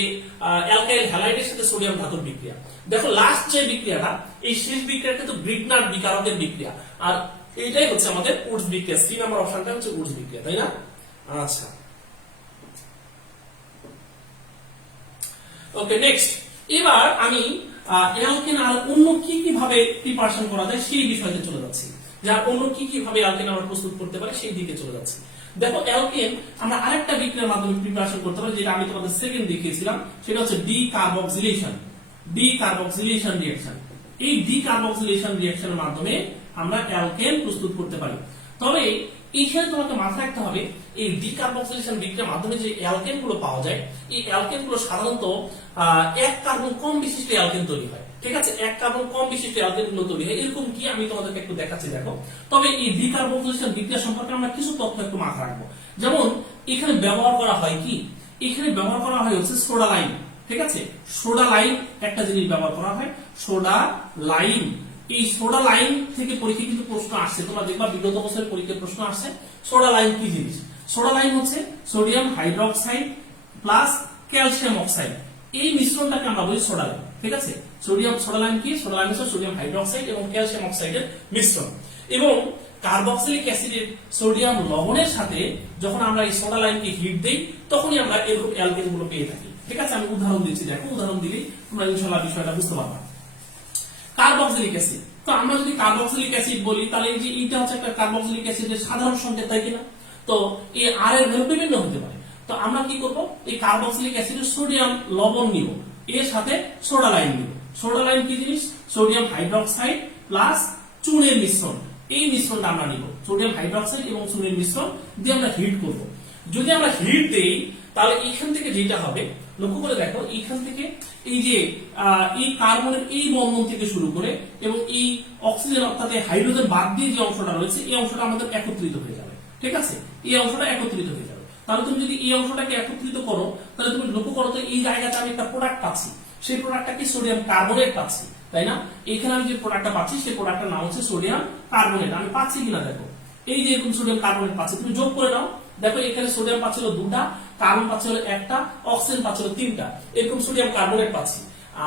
অ্যালকাইল হ্যালাইডের সাথে সোডিয়াম ধাতুর বিক্রিয়া। দেখো লাস্ট যে বিক্রিয়াটা, এই শেষ বিক্রিয়াটা কিন্তু ব্রিগনার বিকারকের বিক্রিয়া, আর এইটাই হচ্ছে আমাদের উডস বিক্রিয়া। সি নাম্বার অপশনটা হচ্ছে উডস বিক্রিয়া, তাই না? আচ্ছা ওকে, নেক্সট। এবার আমি অ্যালকেন আর অন্য কি কি ভাবে প্রিপারেশন করা যায় সেই বিষয়তে চলে যাচ্ছি, যার অন্য কি কি ভাবে অ্যালকেন আমরা প্রস্তুত করতে পারি সেই দিকে চলে যাচ্ছি। দেখো অ্যালকেন আমরা আরেকটা বিক্রিয়ার মাধ্যমে প্রিপারেশন করতে পারি, যেটা আমি তোমাদের সেকেন্ড দেখিয়েছিলাম, সেটা হচ্ছে ডিকার্বক্সিলেশন। ডিকার্বক্সিলেশন রিঅ্যাকশন, এই ডিকার্বক্সিলেশন রিঅ্যাকশনের মাধ্যমে আমরা অ্যালকেন প্রস্তুত করতে পারি। তবে এইখানে তোমাকে মাথায় রাখতে হবে এই ডিকার্বক্সিলেশন বিক্রিয়ার মাধ্যমে যে অ্যালকেন গুলো পাওয়া যায়, এই অ্যালকেন গুলো সাধারণত 1 কার্বন কম বিশিষ্ট অ্যালকেন তৈরি হয়, ঠিক আছে। 1 কার্বন কম বিশিষ্ট অ্যালকেন গুলো তৈরি হয়, এরকম কি আমি তোমাদেরকে একটু দেখাচ্ছি দেখো। তবে এই ডিকার্বক্সিলেশন বিক্রিয়া সম্পর্কে আমরা কিছু তথ্য একটু মাথায় রাখবো। যেমন এখানে ব্যবহার করা হয় কি, এখানে ব্যবহার করা হয় হচ্ছে সোডা লাইম, ঠিক আছে। সোডা লাইম একটা জিনিস ব্যবহার করা হয়, সোডা লাইম। এই সোডা লাইম থেকে পরীক্ষায় কিন্তু প্রশ্ন আসছে, তোমরা দেখবা বিগত বছরের পরীক্ষায় প্রশ্ন আসছে। সোডা লাইম কি জিনিস? সোডা লাইম হচ্ছে sodium hydroxide plus calcium oxide, এই মিশ্রণটাকে আমরা বলি সোডা লাইম, ঠিক আছে। সোডা লাইম কি? সোডা লাইম হচ্ছে সোডিয়াম হাইড্রোক্সাইড এবং ক্যালসিয়াম অক্সাইডের মিশ্রণ। এবং কার্বক্সিলিক অ্যাসিডের সোডিয়াম লবণের সাথে যখন আমরা এই সোডা লাইমকে হিট দেই তখনই আমরা এরকম অ্যালকেন গুলো পেয়ে থাকি, ঠিক আছে। আমি উদাহরণ দিচ্ছি, দেখো উদাহরণ দিলে তোমরা ইনশাআল্লাহ বিষয়টা বুঝতে পারবে। কার্বক্সিলিক অ্যাসিড, তো আমরা যদি কার্বক্সিলিক অ্যাসিড বলি তাহলে এই যে এইটা হচ্ছে একটা কার্বক্সিলিক অ্যাসিডের সাধারণ সংকেত, তাই কিনা? তো এই আর এর ভ্যালু বিভিন্ন হতে পারে। তো আমরা কি করব, এই কার্বক্সিলিক অ্যাসিডের সোডিয়াম লবণ নিব, এর সাথে সোডা লাইম নিব। সোডা লাইম কি জিনিস? সোডিয়াম হাইড্রোক্সাইড প্লাস চুনের মিশ্রণ, এই মিশ্রণটা আমরা নিব। সোডিয়াম হাইড্রোক্সাইড এবং চুনের মিশ্রণ দিয়ে আমরা হিট করব। যদি আমরা হিট দেই তাহলে এইখান থেকে যেটা হবে, লক্ষ্য করে দেখো, এইখান থেকে এই যে এই কার্বনের এই বন্ধন থেকে শুরু করে এবং এই অক্সিজেন অর্থাৎ হাইড্রোজেন বাদ দিয়ে যে অংশটা রয়েছে এই অংশটা আমাদের একত্রিত হয়ে যাবে, ঠিক আছে। এই অংশটা একত্রিত হয়ে যাবে। তাহলে তুমি যদি এই অংশটাকে একত্রিত করো তাহলে তুমি লক্ষ্য করো তো এই জায়গাতে আমি একটা প্রোডাক্ট পাচ্ছি, সেই প্রোডাক্টটা কি? সোডিয়াম কার্বনেট পাচ্ছি, তাই না। এখানে আমি যে প্রোডাক্টটা পাচ্ছি সেই প্রোডাক্টটার নাম হচ্ছে সোডিয়াম কার্বনেট। আমি পাচ্ছি কিনা দেখো, এই যে এরকম সোডিয়াম কার্বনেট পাচ্ছি, তুমি যোগ করে নাও, দেখো এখানে সোডিয়াম পাচ্ছিল দুটা, কার্বন পাচ্ছিল একটা, অক্সিজেন পাচ্ছিল তিনটা, এরকম সোডিয়াম কার্বনেট পাচ্ছি।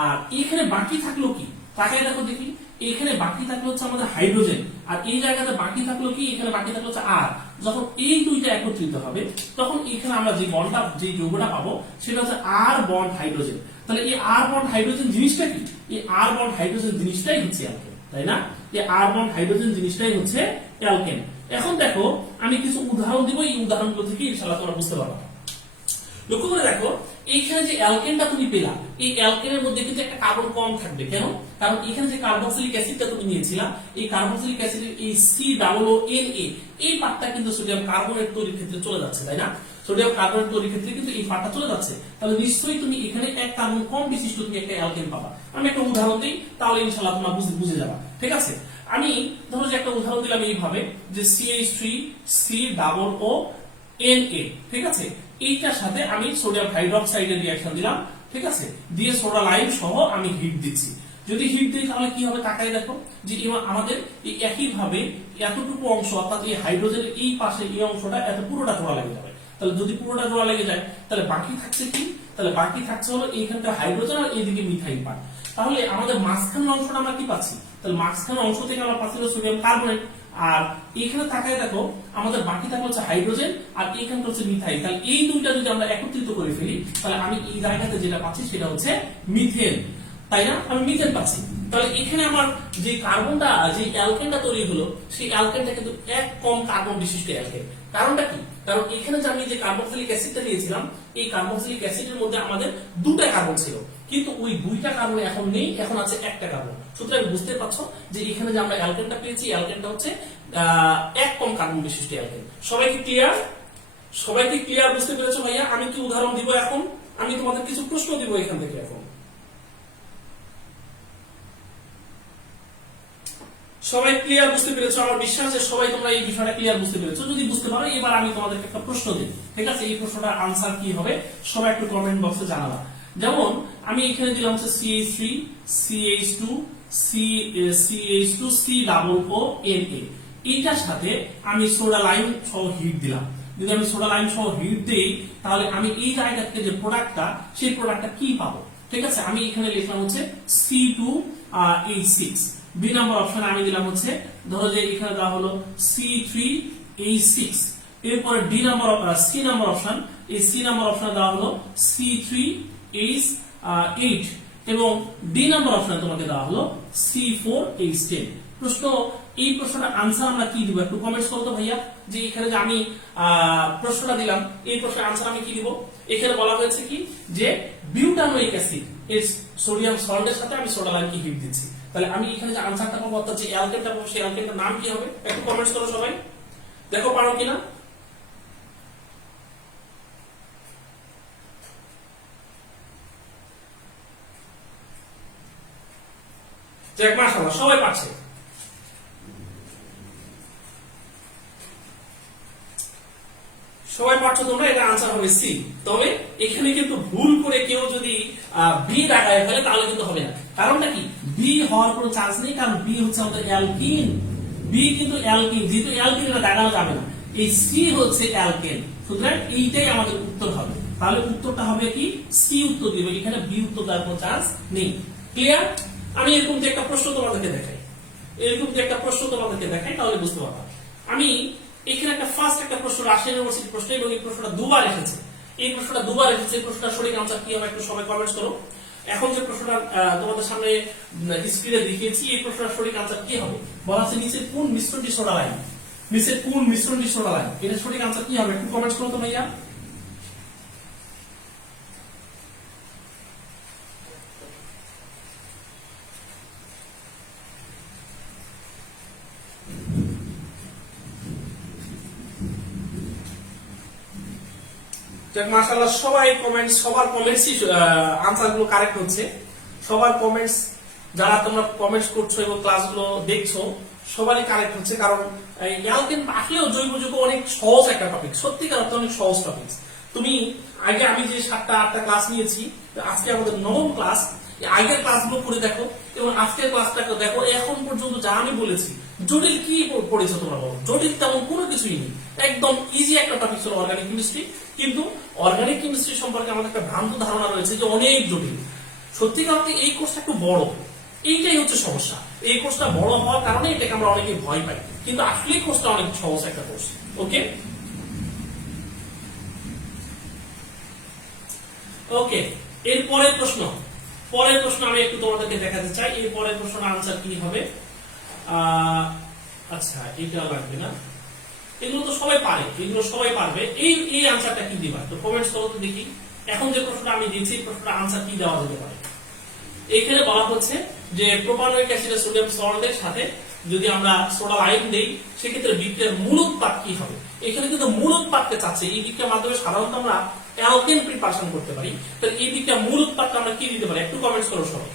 আর এখানে বাকি থাকলো কি, তাকাই দেখো দেখি, এখানে বাকি থাকলো হচ্ছে আমাদের হাইড্রোজেন, আর এই জায়গাতে বাকি থাকলো কি, এখানে বাকি থাকলো হচ্ছে আর। যখন এই দুইটা একত্রিত হবে তখন এখানে আমরা যে বন্ডটা, যে যৌগটা পাবো সেটা হচ্ছে আর বন্ড হাইড্রোজেন। তাহলে এই আর বন্ড হাইড্রোজেন জিনিসটা কি, এই আর বন্ড হাইড্রোজেন জিনিসটাই হচ্ছে অ্যালকেন, তাই না? এই আর বন্ড হাইড্রোজেন জিনিসটাই হচ্ছে অ্যালকেন। এখন দেখো আমি কিছু উদাহরণ দিব, এই উদাহরণগুলো থেকে ইনশাআল্লাহ তোমরা বুঝতে পারবে। লক্ষ্য করে দেখো এইখানে যে অ্যালকেনটা তুমি পেলা, এই অ্যালকেনের মধ্যে কিন্তু একটা কার্বন কম থাকবে। কেন? কারণ এখানে যে কার্বক্সিলিক অ্যাসিডটা তুমি নিয়েছিলা, এই কার্বক্সিলিক অ্যাসিডের এই COONA এই পার্টটা কিন্তু সোডিয়াম কার্বনেট তৈরির ক্ষেত্রে চলে যাচ্ছে, তাই না? সোডিয়াম কার্বনেট তৈরির ক্ষেত্রে কিন্তু এই পার্টটা চলে যাচ্ছে। তাহলে নিশ্চয়ই তুমি এখানে এক কার্বন কম বিশিষ্ট তুমি একটা অ্যালকেন পাবা। আমি একটা উদাহরণ দিই, তাহলে ইনশাআল্লাহ তোমরা বুঝে যাবা। ঠিক আছে, আমি ধরো যে একটা উদাহরণ দিলাম এইভাবে যে CH3COONA, ঠিক আছে? এইটার সাথে আমি সোডিয়াম হাইড্রোক্সাইডের রিঅ্যাকশন দিলাম, ঠিক আছে? দিয়ে সোডা লাইম সহ আমি হিট দিচ্ছি। যদি হিট দিই তাহলে কি হবে, তাকাই দেখো যে আমাদের এই একই ভাবে এতটুকু অংশ, অর্থাৎ এই হাইড্রোজেনের এই পাশে এই অংশটা এত পুরোটা জোড়া লেগে যাবে। তাহলে যদি পুরোটা জোড়া লেগে যায় তাহলে বাকি থাকছে কি, তাহলে বাকি থাকছে হলো এইখানটা হাইড্রোজেন আর এইদিকে মিথাইল পার্ট। তাহলে আমাদের মাঝখানের অংশটা আমরা কি পাচ্ছি, তাহলে মাঝখানের অংশ থেকে আমরা পাচ্ছি সোডিয়াম কার্বনেট। আর এখানে তাকায় দেখো আমাদের বাকি থাকলো হচ্ছে হাইড্রোজেন আর এইখানটা হচ্ছে মিথাইল। তাহলে এই দুইটা যদি আমরা একত্রিত করে ফেলি তাহলে আমি এই জায়গাতে যেটা পাচ্ছি সেটা হচ্ছে মিথেন, তাই না? আমি মিথেন পাচ্ছি। তাহলে এখানে আমার যে কার্বনটা, যে অ্যালকেনটা তৈরি হলো, সেই অ্যালকেনটা কিন্তু এক কম কার্বন বিশিষ্ট অ্যালকেন। কারণটা কি? কারণ এখানে যে আমি যে কার্বক্সিলিক অ্যাসিডটা নিয়েছিলাম, এই কার্বক্সিলিক অ্যাসিডের মধ্যে আমাদের দুটা কার্বন ছিল, কিন্তু ওই দুইটা কার্বন এখন নেই, এখন আছে একটা কার্বন। সুতরাং বুঝতে পারছো যে এখানে যে আমরা অ্যালকেনটা পেয়েছি, অ্যালকেনটা হচ্ছে এক কম কার্বন বিশিষ্ট অ্যালকেন। সবাই কি ক্লিয়ার? সবাই কি ক্লিয়ার, বুঝতে পেরেছো ভাইয়া? আমি কি উদাহরণ দিব এখন, আমি তোমাদের কিছু প্রশ্ন দিব এখান থেকে। এখন সবাই ক্লিয়ার বুঝতে পেরেছো? আমার বিশ্বাস যে সবাই তোমরা এই বিষয়টা ক্লিয়ার বুঝতে পেরেছো। যদি বুঝতে পারো এবার আমি তোমাদেরকে একটা প্রশ্ন দিই, ঠিক আছে? এই প্রশ্নটার আনসার কি হবে সবাই একটু কমেন্ট বক্সে জানাবা। যেমন আমি এখানে দিলাম হচ্ছে CH3 CH2 CH2 COONA, এইটার সাথে আমি সোডা লাইম সহ হিট দিলাম। যদি আমি সোডা লাইম সহ হিট দেই তাহলে আমি এই জায়গা থেকে যে প্রোডাক্টটা, সেই প্রোডাক্টটা কি পাবো? ঠিক আছে, আমি এখানে লিখলাম হচ্ছে C2H6। বি নাম্বার অপশনে আমি দিলাম হচ্ছে, ধরো যে এখানে দেওয়া হলো C3H6। এরপরে সি নাম্বার অপশন, এই সি নাম্বার অপশনে দেওয়া হলো C3H8 এবং ডি নাম্বার অপশনে তোমাকে দেওয়া হলো C4H10। প্রশ্ন, এই প্রশ্নটার আনসার আমরা কি দিব একটু কমেন্টস করো তো ভাইয়া, যে এখানে যে আমি প্রশ্নটা দিলাম এই প্রশ্নের আনসার আমি কি দিব? এখানে বলা হয়েছে কি যে বিউটানোইক অ্যাসিড এর সোডিয়াম সল্টের সাথে আমি সোডা লাইমকে হিট দিচ্ছি। তাহলে আমি এখানে যে আনসারটা পাবো, অর্থাৎ যে অ্যালকেনটা পাবো, সেই অ্যালকেনটার নাম কি হবে? একটু কমেন্টস করো সবাই, দেখো পারো কিনা। যাক, মাশাআল্লাহ সবাই পারছে। সবাই পারছো তোমরা, এটা আনসার হবে সি। তবে এখানে কিন্তু ভুল করে কেউ যদি বি দাগায় ফেলে তাহলে কিন্তু হবে না। কারণটা কি? বি হওয়ার কোনো চান্স নেই, কারণ বি হচ্ছে আমাদের অ্যালকিন। বি কিন্তু অ্যালকিন, যেহেতু অ্যালকিন এটা দাগানো যাবে না। এই সি হচ্ছে অ্যালকেন, সুতরাং এইটাই আমাদের উত্তর হবে। তাহলে উত্তরটা হবে কি? সি উত্তর দিবে, এখানে বি উত্তর দেওয়ার কোনো চান্স নেই। ক্লিয়ার? আমি এরকম যে একটা প্রশ্ন তোমাদেরকে দেখাই, তাহলে বুঝতে পারবা। আমি এখানে একটা ফার্স্ট একটা প্রশ্ন, রাজশাহী ইউনিভার্সিটির প্রশ্ন, এবং এই প্রশ্নটা দুবার এসেছে। এই প্রশ্নটা সঠিক আনসার কি হবে একটু সবাই কমেন্টস করো। এখন যে প্রশ্নটা তোমাদের সামনে স্ক্রিনে দেখিয়েছি, এই প্রশ্নটার সঠিক আনসার কি হবে? বলা আছে নিচের কোন মিশ্রণটি সোডা লাইম, এটা সঠিক আনসার কি হবে একটু কমেন্টস করো তো ভাইয়া। মাশাআল্লাহ সবাই কমেন্টস, সবার কমেন্টসই আনসার গুলো কারেক্ট হচ্ছে। সবার কমেন্টস, যারা তোমরা কমেন্টস করছো এবং ক্লাসগুলো দেখছো, সবারই কারেক্ট হচ্ছে। কারণ অ্যালকেন আসলেও জৈব যৌগ অনেক সহজ একটা টপিক, সত্যিকার অর্থে অনেক সহজ টপিক। তুমি আগে আমি যে 7টা 8টা ক্লাস নিয়েছি, আজকে আমাদের 9ম ক্লাস। আগের ক্লাসগুলো করে দেখো এবং আজকের ক্লাসটাকে দেখো, এখন পর্যন্ত যা আমি বলেছি জটিল কি পড়েছো তোমরা বলো? জটিল তেমন কোনো কিছুই নেই, একদম ইজি একটা টপিক ছিল অর্গানিক কেমিস্ট্রি। কিন্তু অর্গানিক কেমিস্ট্রি সম্পর্কে আমাদের একটা ভ্রান্ত ধারণা রয়েছে যে অনেক জটিল। সত্যিকার অর্থে এই কোর্সটা একটু বড়, এইটাই হচ্ছে সমস্যা। এই কোর্সটা বড় হওয়ার কারণে এটাকে আমরা অনেকে ভয় পাই, কিন্তু আসলে কোর্সটা অনেক সহজ একটা কোর্স। ওকে ওকে, এর পরের প্রশ্ন আমি একটু তোমাদেরকে দেখাতে চাই। এর পরের প্রশ্নের আনসার কি হবে? আচ্ছা, এটা লাগবে না, এগুলো তো সবাই পারে, এগুলো সবাই পারবে। এই আনসারটা কি দিবা তো কমেন্টস করো তো দেখি। এখন যে প্রশ্নটা আমি দিয়েছি এই প্রশ্নটা আনসার কি দেওয়া যেতে পারে? এখানে বলা হচ্ছে যে প্রোপানোয়িক অ্যাসিডের সোডিয়াম সল্টের সাথে যদি আমরা সোডা লাইম দেই সেক্ষেত্রে বিক্রিয়ার মূল উৎপাদ কি হবে? এখানে কিন্তু মূল উৎপাদকে চাচ্ছে। এই বিক্রিয়ার মাধ্যমে সাধারণত আমরা অ্যালকেন প্রিপারেশন করতে পারি, তাহলে এই বিক্রিয়ার মূল উৎপাদটা আমরা কি দিতে পারি? একটু কমেন্টস করো সবাই।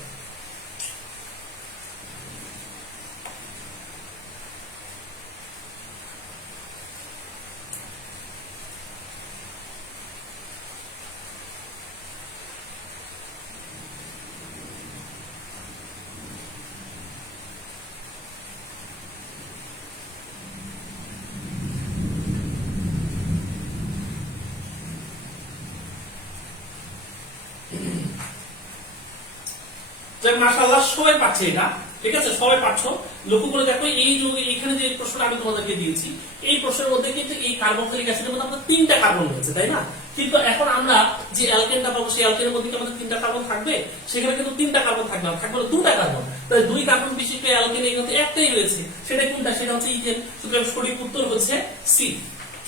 মাশাআল্লাহ সবাই পাচ্ছে এটা, ঠিক আছে? সবাই পাচ্ছো। লক্ষ্য করে দেখো, এই যে এখানে যে প্রশ্নটা আমি তোমাদেরকে দিয়েছি এই প্রশ্নের মধ্যে কিন্তু এই কার্বক্সিলিক অ্যাসিডের মধ্যে আমাদের 3টা কার্বন রয়েছে, তাই না? কিন্তু এখন আমরা যে অ্যালকেনটা পাবো সেই অ্যালকেনের মধ্যে কি আমাদের 3টা কার্বন থাকবে? সেখানে কিন্তু 3টা কার্বন থাকবে না, থাকবে 2টা কার্বন। তাই 2 কার্বন বিশিষ্ট অ্যালকেন এর মধ্যে একটাই রয়েছে, সেটা কোনটা? সেটা হচ্ছে ইথেন। সুতরাং সঠিক উত্তর হচ্ছে সি।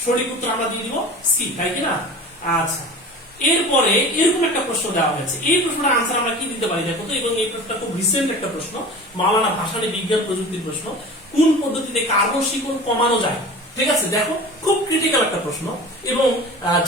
সঠিক উত্তর আমরা দিয়ে দিব সি, তাই কি না? আচ্ছা, এরপরে এরকম একটা প্রশ্ন দেওয়া হয়েছে। এই প্রশ্নটার আনসার আমরা কি দিতে পারি দেখো তো। এবং এই প্রশ্নটা খুব রিসেন্ট একটা প্রশ্ন, মাওলানা ভাসানী বিজ্ঞান প্রযুক্তির প্রশ্ন। কোন পদ্ধতিতে কার্বন শিকল কমানো যায়? ঠিক আছে, দেখো খুব ক্রিটিক্যাল একটা প্রশ্ন। এবং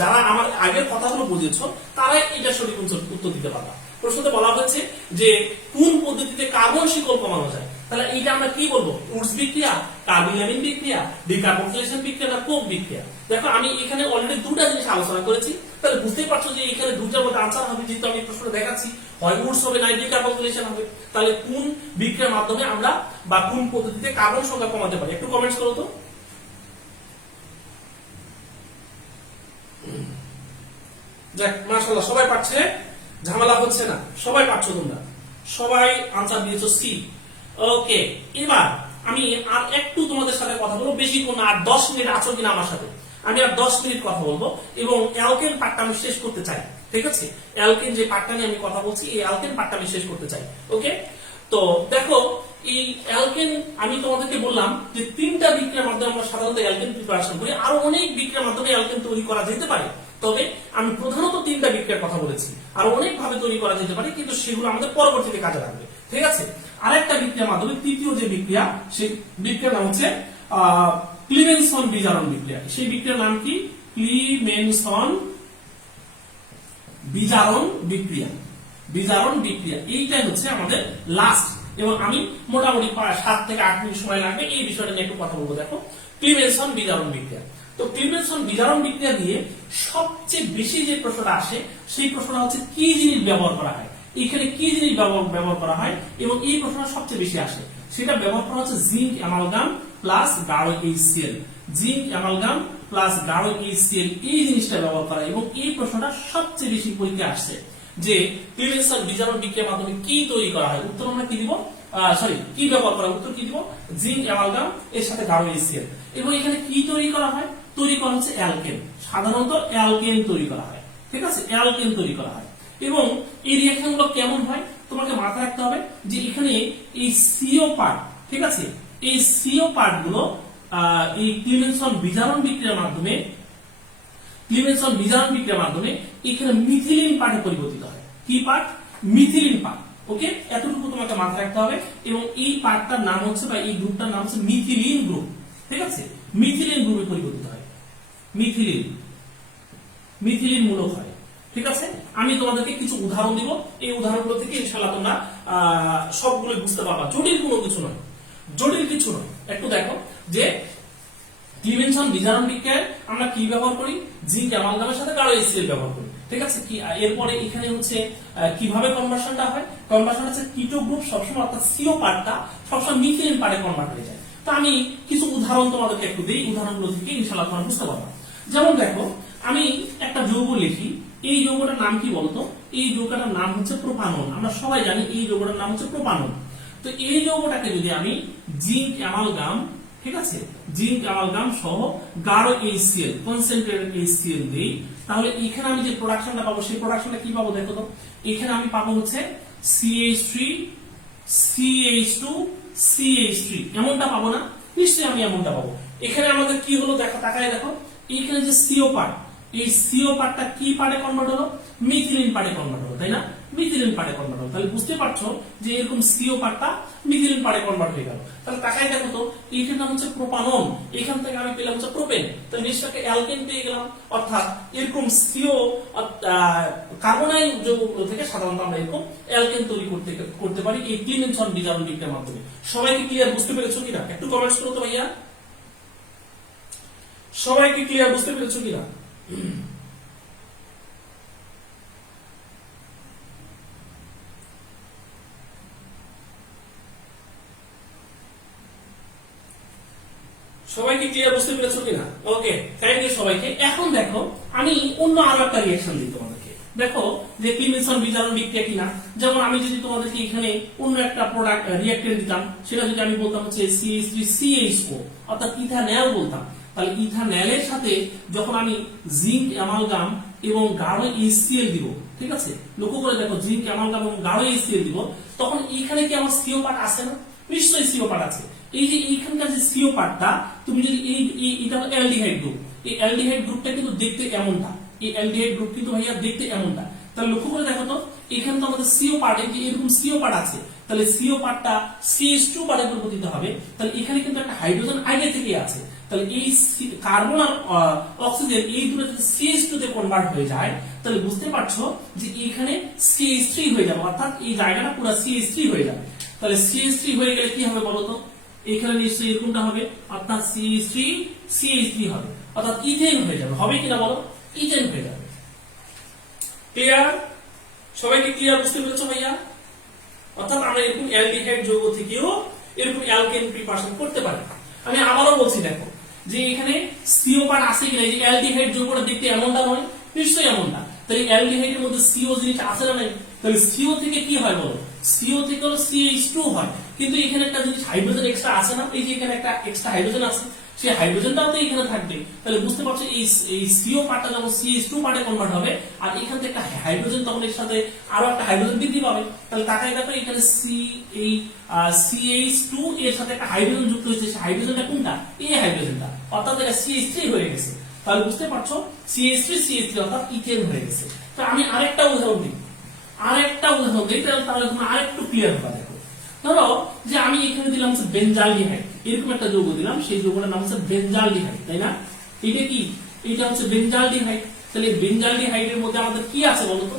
যারা আমার আগের কথাগুলো বুঝেছো তারাই এটা সঠিক উত্তর দিতে পারবা। প্রশ্নতে বলা হয়েছে যে কোন পদ্ধতিতে কার্বন শিকল কমানো যায়। তাহলে এইটা আমরা কি বলবো? উডস বিক্রিয়া, কার্বিলামিন বিক্রিয়া, ডিকার্বক্সিলেশন বিক্রিয়া না কোক বিক্রিয়া? দেখো আমি এখানে অলরেডি 2টা জিনিস আলোচনা করেছি, তাহলে বুঝতেই পারছো যে এখানে 2টার মধ্যে আনসার হবে। যেহেতু আমি প্রশ্নটা দেখাচ্ছি, হয় উডস হবে না ডিকার্বক্সিলেশন হবে। তাহলে কোন বিক্রিয়ার মাধ্যমে আমরা বা কোন পদ্ধতিতে কার্বন সংখ্যা কমাতে পারি? একটু কমেন্টস করো তো। দেখ মাশাআল্লাহ সবাই পাচ্ছে, ঝামেলা হচ্ছে না, সবাই পাচ্ছো তোমরা, সবাই আনসার দিয়েছো সি। ওকে, এবার আমি আর একটু তোমাদের সাথে কথা বলবো, বেশিক্ষণ না, আর 10 মিনিট আছো কিনা আমার সাথে? আমি আর 10 মিনিট কথা বলবো এবং অ্যালকেন পার্টটা আমি শেষ করতে চাই, ঠিক আছে? অ্যালকেন যে পার্টটা নিয়ে আমি কথা বলছি এই অ্যালকেন পার্টটা আমি শেষ করতে চাই। ওকে, তো দেখো এই অ্যালকেন আমি তোমাদেরকে বললাম যে 3টা বিক্রিয়ার মাধ্যমে আমরা সাধারণত অ্যালকেন প্রিপারেশন করি, আরো অনেক বিক্রিয়ার মাধ্যমে অ্যালকেন তৈরি করা যেতে পারে। তবে আমি প্রধানত 3টা বিক্রিয়ার কথা বলেছি, আর অনেক ভাবে তৈরি করা যেতে পারে, কিন্তু সেগুলো আমাদের পরবর্তীতে কাজে লাগবে, ঠিক আছে? আরেকটা বিক্রিয়ার মাধ্যমে তৃতীয় যে বিক্রিয়া, সেই বিক্রিয়ার নাম হচ্ছে ক্লিমেনসন বিজারণ বিক্রিয়া। সেই বিক্রিয়ার নাম কি? ক্লিমেনসন বিজারণ বিক্রিয়া। বিজারণ বিক্রিয়া এইটাই হচ্ছে আমাদের লাস্ট, এবং আমি মোটামুটি 7 থেকে 8 মিনিট সময় লাগবে এই বিষয়টা নিয়ে একটু কথা বলবো। দেখো ক্লিমেনসন বিজারণ বিক্রিয়া, তো ক্লিমেনসন বিজারণ বিক্রিয়া দিয়ে সবচেয়ে বেশি যে প্রশ্নটা আসে সেই প্রশ্নটা হচ্ছে কি জিনিস ব্যবহার করা হয়। এখানে কি জিনিস ব্যবহার করা হয় এবং এই প্রশ্নটা সবচেয়ে বেশি আসে, সেটা ব্যবহার করা হচ্ছে জিঙ্ক অ্যামালগাম প্লাস গাঢ় HCl। জিঙ্ক অ্যামালগাম প্লাস গাঢ় HCl এই জিনিসটা ব্যবহার করা, এবং এই প্রশ্নটা সবচেয়ে বেশি পরীক্ষায় আসছে যে ক্লিমেনসন বিজারণ বিক্রিয়ার মাধ্যমে কি তৈরি করা হয়। উত্তর আমরা কি দিব? কি ব্যবহার করা? উত্তর কি দিব? জিঙ্ক অ্যামালগাম এর সাথে গাঢ় HCl। এবং এখানে কি তৈরি করা হয়? তৈরি করা হচ্ছে অ্যালকেন। সাধারণত অ্যালকেন তৈরি করা হয়, ঠিক আছে? অ্যালকেন তৈরি করা হয়। এবং এই রিঅ্যাকশন গুলো কেমন হয় তোমাকে মাথায় রাখতে হবে যে এখানে এই সিও পার্ট, ঠিক আছে, এই সিও পার্ট গুলো এই ক্লিমেনসন বিজারণ বিক্রিয়ার মাধ্যমে এখানে মিথিলিন পার্টে পরিবর্তিত হয়। কি পার্ট? Methylene part. ওকে, এতটুকু তোমাকে মাথায় রাখতে হবে। এবং এই পার্টটার নাম হচ্ছে বা এই গ্রুপটার নাম হচ্ছে মিথিলিন গ্রুপ, ঠিক আছে? মিথিলিন গ্রুপে পরিবর্তিত হয়, মিথিলিন মূলক হয়, ঠিক আছে? আমি তোমাদেরকে কিছু উদাহরণ দিব, এই উদাহরণগুলো থেকে ইনশাআল্লাহ তোমরা সবগুলো বুঝতে পারবা। জটিল কিছু নয়। একটু দেখো যে ক্লিভেনসন বিজারণ বিক্রিয়ায় আমরা কি ব্যবহার করি, জিঙ্ক অ্যামালগামের সাথে গাঢ় HCl ব্যবহার করি, ঠিক আছে। কি এরপরে এখানে হচ্ছে কিভাবে কনভার্সনটা হয়, কনভার্সন হচ্ছে কিটো গ্রুপ সবসময় অর্থাৎ CO পার্টটা সবসময় মিথিলিন পার্টে কনভার্ট হয়ে যায়। তো আমি কিছু উদাহরণ তোমাদেরকে একটু দেই, উদাহরণগুলো থেকে ইনশাআল্লাহ তোমরা বুঝতে পারবে। যেমন দেখো, আমি একটা যৌগ লিখি, এই যৌগটার নাম কি বলতো, এই যৌগটার নাম হচ্ছে প্রোপানল। আমরা সবাই জানি এই যৌগটার নাম হচ্ছে প্রোপানল। তো এই যৌগটাকে যদি আমি জিঙ্ক অ্যামালগাম, ঠিক আছে, জিঙ্ক অ্যামালগাম সহ গাঢ় HCl কনসেন্ট্রেটেড HCl দেই, তাহলে এখানে আমি যে প্রোডাকশনটা পাবো সেই প্রোডাকশনটা কি পাবো দেখো তো। এখানে আমি পাবো হচ্ছে CH3 CH2 CH3, এমনটা পাবো না? নিশ্চয়ই আমি এমনটা পাবো। এখানে আমাদের কি হলো দেখো, তাকায় দেখো, এখানে যে CO পার্ট, এই CO পার্টটা কি পার্টে কনভার্ট হলো, মিথিলিন পার্টে কনভার্ট হলো, তাই না? মিথিলিন পার্টে কনভার্ট হলো। তাহলে বুঝতে পারছো যে এরকম CO পার্টটা মিথিলিন পার্টে কনভার্ট হয়ে গেল। তাহলে তাকায় দেখো তো, এইটার নাম হচ্ছে প্রোপানল, এখান থেকে আমি পেলাম হচ্ছে প্রোপেন, তাহলে নিশ্চয়ই অ্যালকেন পেয়ে গেলাম। অর্থাৎ এরকম CO কার্বনাইল যৌগগুলো থেকে সাধারণত আমরা এরকম অ্যালকেন তৈরি করতে পারি এই ক্লিভেনসন বিজারণ বিক্রিয়ার মাধ্যমে। সবাইকে ক্লিয়ার বুঝতে পেরেছো কিনা? একটু কমেন্টস করো তো ভাইয়া, সবাইকে ক্লিয়ার বুঝতে পেরেছো কিনা? সবাইকে ক্লিয়ার বুঝতে পেরেছো কিনা? ওকে, থ্যাংক ইউ সবাইকে। এখন দেখো, আমি অন্য আরো একটা রিঅ্যাকশন দিই তোমাদেরকে। দেখো যে ক্লিভেনসন বিজারণ বিক্রিয়া কিনা, যেমন আমি যদি তোমাদেরকে এখানে অন্য একটা প্রোডাক্ট রিঅ্যাক্টেন্ট দিতাম, সেটা যদি আমি বলতাম হচ্ছে CH3CHO অর্থাৎ ইথানল বলতাম, তাহলে ইথানলের সাথে যখন আমি জিঙ্ক অ্যামালগাম এবং গাঢ় HCl দিব, ঠিক আছে, লক্ষ্য করে দেখো, জিঙ্ক অ্যামালগাম এবং গাঢ় HCl দিব, তখন এখানে কি আমার CO পার্ট আছে না? নিশ্চয়ই CO পার্ট আছে। এই যে এইখানকার যে CO পার্টটা, তুমি যদি এটা অ্যালডিহাইড গ্রুপ, এই অ্যালডিহাইড গ্রুপটা কিন্তু দেখতে এমনটা, এই অ্যালডিহাইড গ্রুপ কিন্তু ভাইয়া দেখতে এমনটা। তাহলে লক্ষ্য করে দেখো তো, এখানে তো আমাদের CO পার্ট, যে এরকম CO পার্ট আছে, তাহলে CO পার্টটা CH2 পার্টে পরিবর্তিত হবে। তাহলে এখানে কিন্তু একটা হাইড্রোজেন আগে থেকেই আছে। তাহলে এই কার্বন আর অক্সিজেন এই দুটো যদি CH2 তে কনভার্ট হয়ে যায়, তাহলে বুঝতে পারছো যে এখানে CH3 হয়ে যাবে, অর্থাৎ এই জায়গাটা পুরো CH3 হয়ে যাবে। তাহলে CH3 হয়ে গেলে কি হবে বলতো, এখানে নিশ্চয়ই এরকমটা হবে, অর্থাৎ CH3 CH3 হবে, অর্থাৎ ইথেন হয়ে যাবে। হবে কিনা বলো? ইথেন হয়ে যাবে। ক্লিয়ার? সবাইকে ক্লিয়ার বুঝতে পেরেছো ভাইয়া? অর্থাৎ আমরা এরকম অ্যালডিহাইড যৌগ থেকেও এরকম অ্যালকেন প্রিপারেশন করতে পারি। আমি আবারও বলছি, দেখো যে এখানে CO পার্ট আছে কিনা, এই যে অ্যালডিহাইড যৌগটা দেখতে এমনটা নয়, নিশ্চয়ই এমনটা। তাহলে অ্যালডিহাইডের মধ্যে CO জিনিস আছে না নাই? তাহলে CO থেকে কি হয় বলো, CO থেকে হলো CH2 হয়, কিন্তু এখানে একটা জিনিস হাইড্রোজেন এক্সট্রা আছে না, এই যে এখানে একটা এক্সট্রা হাইড্রোজেন আছে, সেই হাইড্রোজেনটাও তো এখানে থাকবে। তাহলে বুঝতে পারছো এই CO পার্টটা যখন CH2 পার্টে কনভার্ট হবে, আর এখান থেকে একটা হাইড্রোজেন তখন এর সাথে আরো একটা হাইড্রোজেন বৃদ্ধি পাবে। তাহলে তাকাই দেখো, এখানে CH2 এর সাথে একটা হাইড্রোজেন যুক্ত হয়েছে, সেই হাইড্রোজেনটা কোনটা? এই হাইড্রোজেনটা, অর্থাৎ এটা CH3 হয়ে গেছে। তাহলে বুঝতে পারছো CH3 অর্থাৎ ইথেন হয়ে গেছে। তো আমি আরেকটা উদাহরণ দিই, তাহলে তোমরা আরেকটু ক্লিয়ার হবে। দেখো, ধরো যে আমি এখানে দিলাম হচ্ছে বেনজালডিহাইড, এরকম একটা যৌগ দিলাম, সেই যৌগটার নাম হচ্ছে বেনজালডিহাইড, তাই না? এটা কি? এটা হচ্ছে বেনজালডিহাইড। তাহলে বেনজালডিহাইডের মধ্যে আমাদের কি আছে বলতো?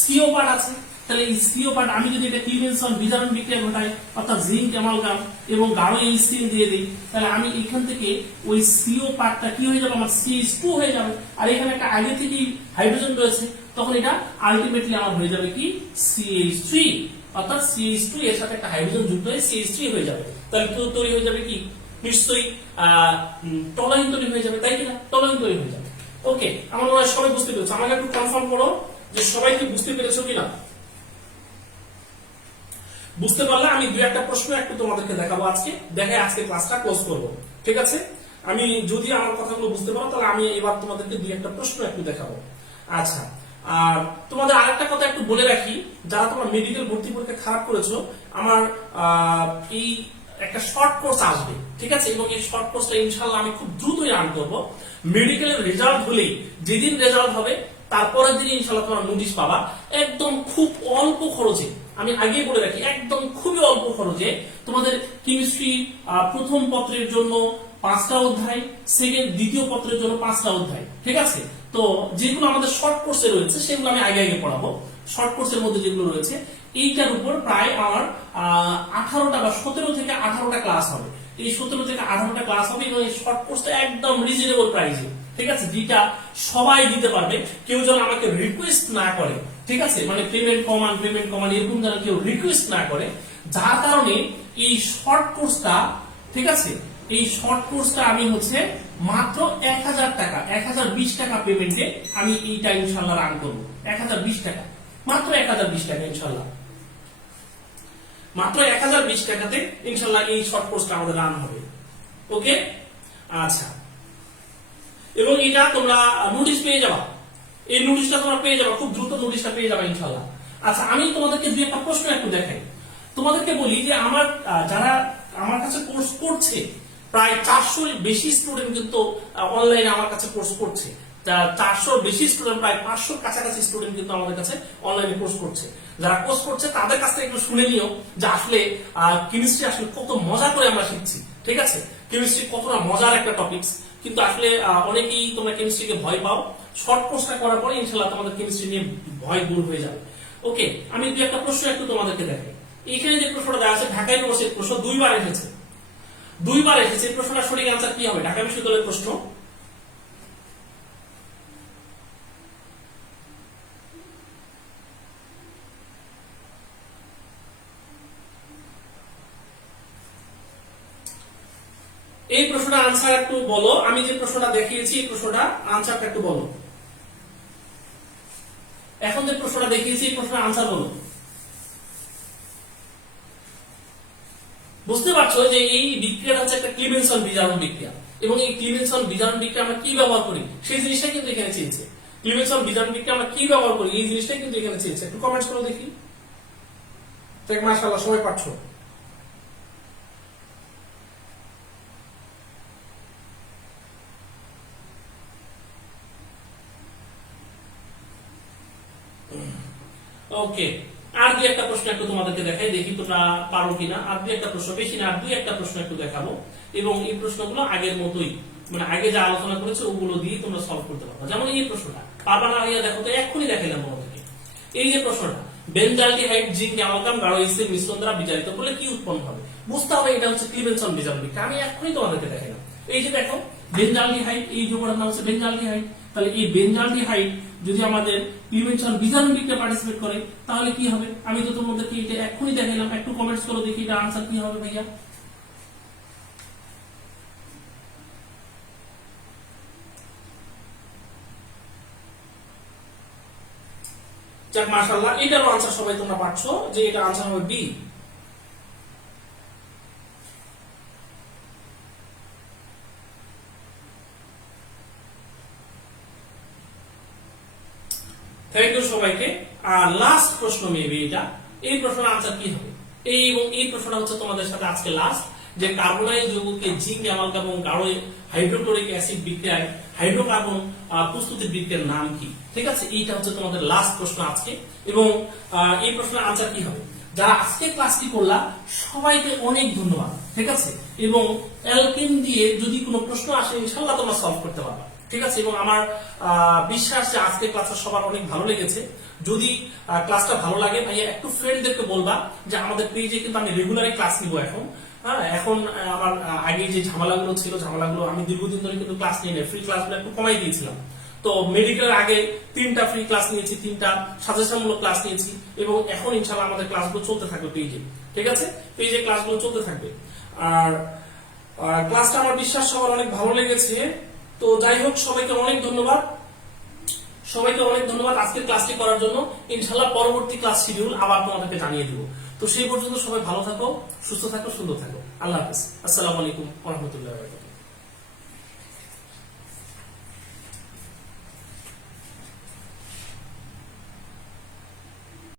CO পার্ট আছে। তাহলে এই CO পার্ট আমি যদি এটা ক্লিভেনসন বিজারণ বিক্রিয়া ঘটাই, অর্থাৎ জিঙ্ক অ্যামালগাম এবং গাঢ় HCl দিয়ে দিই, তাহলে আমি এখান থেকে ওই CO পার্টটা কি হয়ে যাবে, আমার CH2 হয়ে যাবে, আর এখানে একটা আগে থেকেই হাইড্রোজেন রয়েছে, তখন এটা আলটিমেটলি আমার হয়ে যাবে কি CH3, অর্থাৎ CH2 এর সাথে একটা হাইড্রোজেন যুক্ত হয়ে CH3 হয়ে যাবে। তাহলে তো তৈরি হয়ে যাবে কি, নিশ্চয়ই টলাইন তৈরি হয়ে যাবে, তাই কিনা? টলাইন তৈরি হয়ে যাবে। ওকে, আমার মনে হয় সবাই বুঝতে পেরেছো। আমাকে একটু কনফার্ম করো যে সবাই কি বুঝতে পেরেছো কিনা। বুঝতে পারলে আমি দুই একটা প্রশ্ন একটু তোমাদেরকে দেখাবো আজকে, দেখে আজকে ক্লাসটা ক্লোজ করবো, ঠিক আছে? আমি যদি আমার কথাগুলো বুঝতে পারো, তাহলে আমি এবার তোমাদেরকে দুই একটা প্রশ্ন একটু দেখাবো। আচ্ছা, আর তোমাদের আরেকটা কথা একটু বলে রাখি, যারা তোমরা মেডিকেল ভর্তি পরীক্ষা খারাপ করেছো, আমার এই একটা শর্ট কোর্স আসবে, ঠিক আছে? এবং এই শর্ট কোর্সটা ইনশাআল্লাহ আমি খুব দ্রুতই রান করবো। মেডিকেলের রেজাল্ট হলেই, যেদিন রেজাল্ট হবে তারপরের দিন ইনশাআল্লাহ তোমরা নোটিশ পাবা, একদম খুব অল্প খরচে। আমি আগে বলে রাখি, একদম খুবই অল্প খরচে তোমাদের কেমিস্ট্রি প্রথম পত্রের জন্য 5টা অধ্যায়, দ্বিতীয় পত্রের জন্য 5টা অধ্যায়, ঠিক আছে? তো যেগুলো আমাদের শর্ট কোর্সে রয়েছে সেগুলো আমি আগে পড়াবো। শর্ট কোর্সের মধ্যে যেগুলো রয়েছে, এইটার উপর প্রায় আমার 18টা বা 17 থেকে 18টা ক্লাস হবে। এই 17 থেকে 18টা ক্লাস হবে এবং এই শর্ট কোর্সটা একদম রিজনেবল প্রাইসে, ঠিক আছে, যেটা সবাই দিতে পারবে। কেউ যেন আমাকে রিকোয়েস্ট না করে, ঠিক আছে, মানে পেমেন্ট কমান এরকম যেন কেউ রিকোয়েস্ট না করে, যার কারণে এই শর্ট কোর্সটা, ঠিক আছে, এই শর্ট কোর্সটা আমি হচ্ছে মাত্র 1000 টাকা 1020 টাকা পেমেন্টে আমি এইটা ইনশাআল্লাহ রান করব। 1020 টাকা, মাত্র 1020 টাকা ইনশাআল্লাহ, মাত্র 1020 টাকাতে ইনশাআল্লাহ এই শর্ট কোর্সটা আমাদের রান হবে। ওকে, আচ্ছা, এবং এটা তোমরা নোটিশ পেয়ে যাবা, এই নোটিশটা তোমরা পেয়ে যাবা, খুব দ্রুত নোটিশটা পেয়ে যাবা ইনশাআল্লাহ। আচ্ছা, আমি তোমাদেরকে দুই একটা প্রশ্ন একটু দেখাই। তোমাদেরকে বলি যে আমার যারা আমার কাছে কোর্স করছে, প্রায় 400 বেশি স্টুডেন্ট কিন্তু অনলাইনে আমার কাছে কোর্স করছে। 400 বেশি স্টুডেন্ট, প্রায় 500 কাছাকাছি স্টুডেন্ট কিন্তু আমাদের কাছে অনলাইনে কোর্স করছে। যারা কোর্স করছে তাদের কাছ থেকে একটু শুনে নিও যে আসলে কেমিস্ট্রি আসলে কত মজা করে আমরা শিখছি, ঠিক আছে, কেমিস্ট্রি কতটা মজার একটা টপিকস। কিন্তু আসলে অনেকেই তোমরা কেমিস্ট্রিকে ভয় পাও, শর্ট কোর্সটা করার পরে ইনশাআল্লাহ তোমাদের কেমিস্ট্রি নিয়ে ভয় দূর হয়ে যাবে। ওকে, আমি দুই একটা প্রশ্ন একটু তোমাদেরকে দেখাই। এখানে যে প্রশ্নটা দেওয়া আছে ঢাকা ইউনিভার্সিটির প্রশ্ন, দুইবার এসেছে। এই প্রশ্নটা সঠিক আনসার কি হবে? ঢাকা বিশ্ববিদ্যালয়ের প্রশ্ন। এই প্রশ্নটা আনসার একটু বলো। আমি যে প্রশ্নটা দেখিয়েছি এই প্রশ্নটা আনসারটা একটু বলো। এখন যে প্রশ্নটা দেখিয়েছি এই প্রশ্নের আনসার বলো। বুঝতে পারছো যে এই বিক্রিয়াটা হচ্ছে একটা ক্লিমেনসন বিজারণ বিক্রিয়া, এবং এই ক্লিমেনসন বিজারণ বিক্রিয়া আমরা কি ব্যবহার করি সেই জিনিসটা কিন্তু এখানে চেয়েছে। ক্লিমেনসন বিজারণ বিক্রিয়া আমরা কি ব্যবহার করি এই জিনিসটা কিন্তু এখানে চেয়েছে। একটু কমেন্টস করো দেখি। দেখ, মাশাআল্লাহ সবাই পাচ্ছো। ওকে, আর দুই একটা প্রশ্ন একটু তোমাদেরকে দেখাই, দেখি তোমরা পারো কিনা। আর দুই একটা প্রশ্ন, বেশি না, আর দুই একটা প্রশ্ন একটু দেখাবো, এবং এই প্রশ্নগুলো আগের মতোই, মানে আগে যা আলোচনা করেছে ওগুলো দিয়ে তোমরা সলভ করতে পারবে। যেমন এই প্রশ্নটা পারবা না ভাইয়া? দেখো তো, এক্ষুনি দেখাইলাম তোমাদেরকে। এই যে প্রশ্নটা, বেনজালডিহাইড জিঙ্ক অ্যামালগাম গাঢ় এসিড মিশ্রণ দ্বারা বিজারিত করলে কি উৎপন্ন হবে? বুঝতে হবে এটা হচ্ছে ক্লিমেনসন বিজারণ বিক্রিয়া। আমি এক্ষুনি তোমাদেরকে দেখাইলাম। এই যে দেখো, বেনজালডিহাইড, এই যৌগটার নাম হচ্ছে বেনজালডিহাইড। তাহলে এই বেনজালডিহাইড যদি আমাদের ক্লিমেনসন বিজারণ বিক্রিয়া পার্টিসিপেট করে তাহলে কি হবে? আমি তো তোমাদেরকে এটা এক্ষুনি দেখাইলাম। একটু কমেন্টস করো দেখি এটা আনসার কি হবে ভাইয়া। যাক, মাশাআল্লাহ, এটারও আনসার সবাই তোমরা পাচ্ছো যে এটা আনসার হবে বি। থ্যাংক ইউ সবাইকে। আর লাস্ট প্রশ্ন মেবি এটা, এই প্রশ্নের আনসার কি হবে? এই প্রশ্নটা হচ্ছে তোমাদের সাথে আজকে লাস্ট, যে কার্বনাইল যৌগকে জিঙ্ক অ্যামালগাম এবং গাঢ় হাইড্রোক্লোরিক অ্যাসিড বিক্রিয়ায় হাইড্রোকার্বন প্রস্তুতির বিক্রিয়ার নাম কি? ঠিক আছে, এইটা হচ্ছে তোমাদের লাস্ট প্রশ্ন আজকে। এবং এই প্রশ্নের আনসার কি হবে? যারা আজকে ক্লাসটি করলা সবাইকে অনেক ধন্যবাদ, ঠিক আছে। এবং অ্যালকেন দিয়ে যদি কোনো প্রশ্ন আসে ইনশাআল্লাহ তোমরা সলভ করতে পারবা, ঠিক আছে। এবং আমার বিশ্বাস যে আজকে ক্লাসটা সবার অনেক ভালো লেগেছে। যদি ক্লাসটা ভালো লাগে ভাইয়া একটু ফ্রেন্ডদেরকে বলবা যে আমাদের পেজে কিন্তু আমি রেগুলারই ক্লাস নিব এখন। হ্যাঁ, এখন আমার আগে যে ঝামেলাগুলো ছিল, ঝামেলাগুলো আমি দীর্ঘদিন ধরে কিন্তু ক্লাস নিয়ে নেই, ফ্রি ক্লাসগুলো একটু কমাই দিয়েছিলাম। তো মেডিকেলের আগে 3টা ফ্রি ক্লাস নিয়েছি, 3টা সাজেশনমূলক ক্লাস নিয়েছি, এবং এখন ইনশাআল্লাহ আমাদের ক্লাসগুলো চলতে থাকবে পেজে, ঠিক আছে। পেজে ক্লাসগুলো চলতে থাকবে। আর ক্লাসটা আমার বিশ্বাস সবার অনেক ভালো লেগেছে। তো যাই হোক, সবাইকে অনেক ধন্যবাদ, আজকের ক্লাসটি করার জন্য। ইনশাআল্লাহ পরবর্তী ক্লাস শিডিউল আবার তোমাদেরকে জানিয়ে দেব। তো সেই পর্যন্ত সবাই ভালো থাকো, সুস্থ থাকো, সুন্দর থাকো। আল্লাহ হাফেজ। আসসালামু আলাইকুম ওয়া রাহমাতুল্লাহি ওয়া বারাকাতুহু।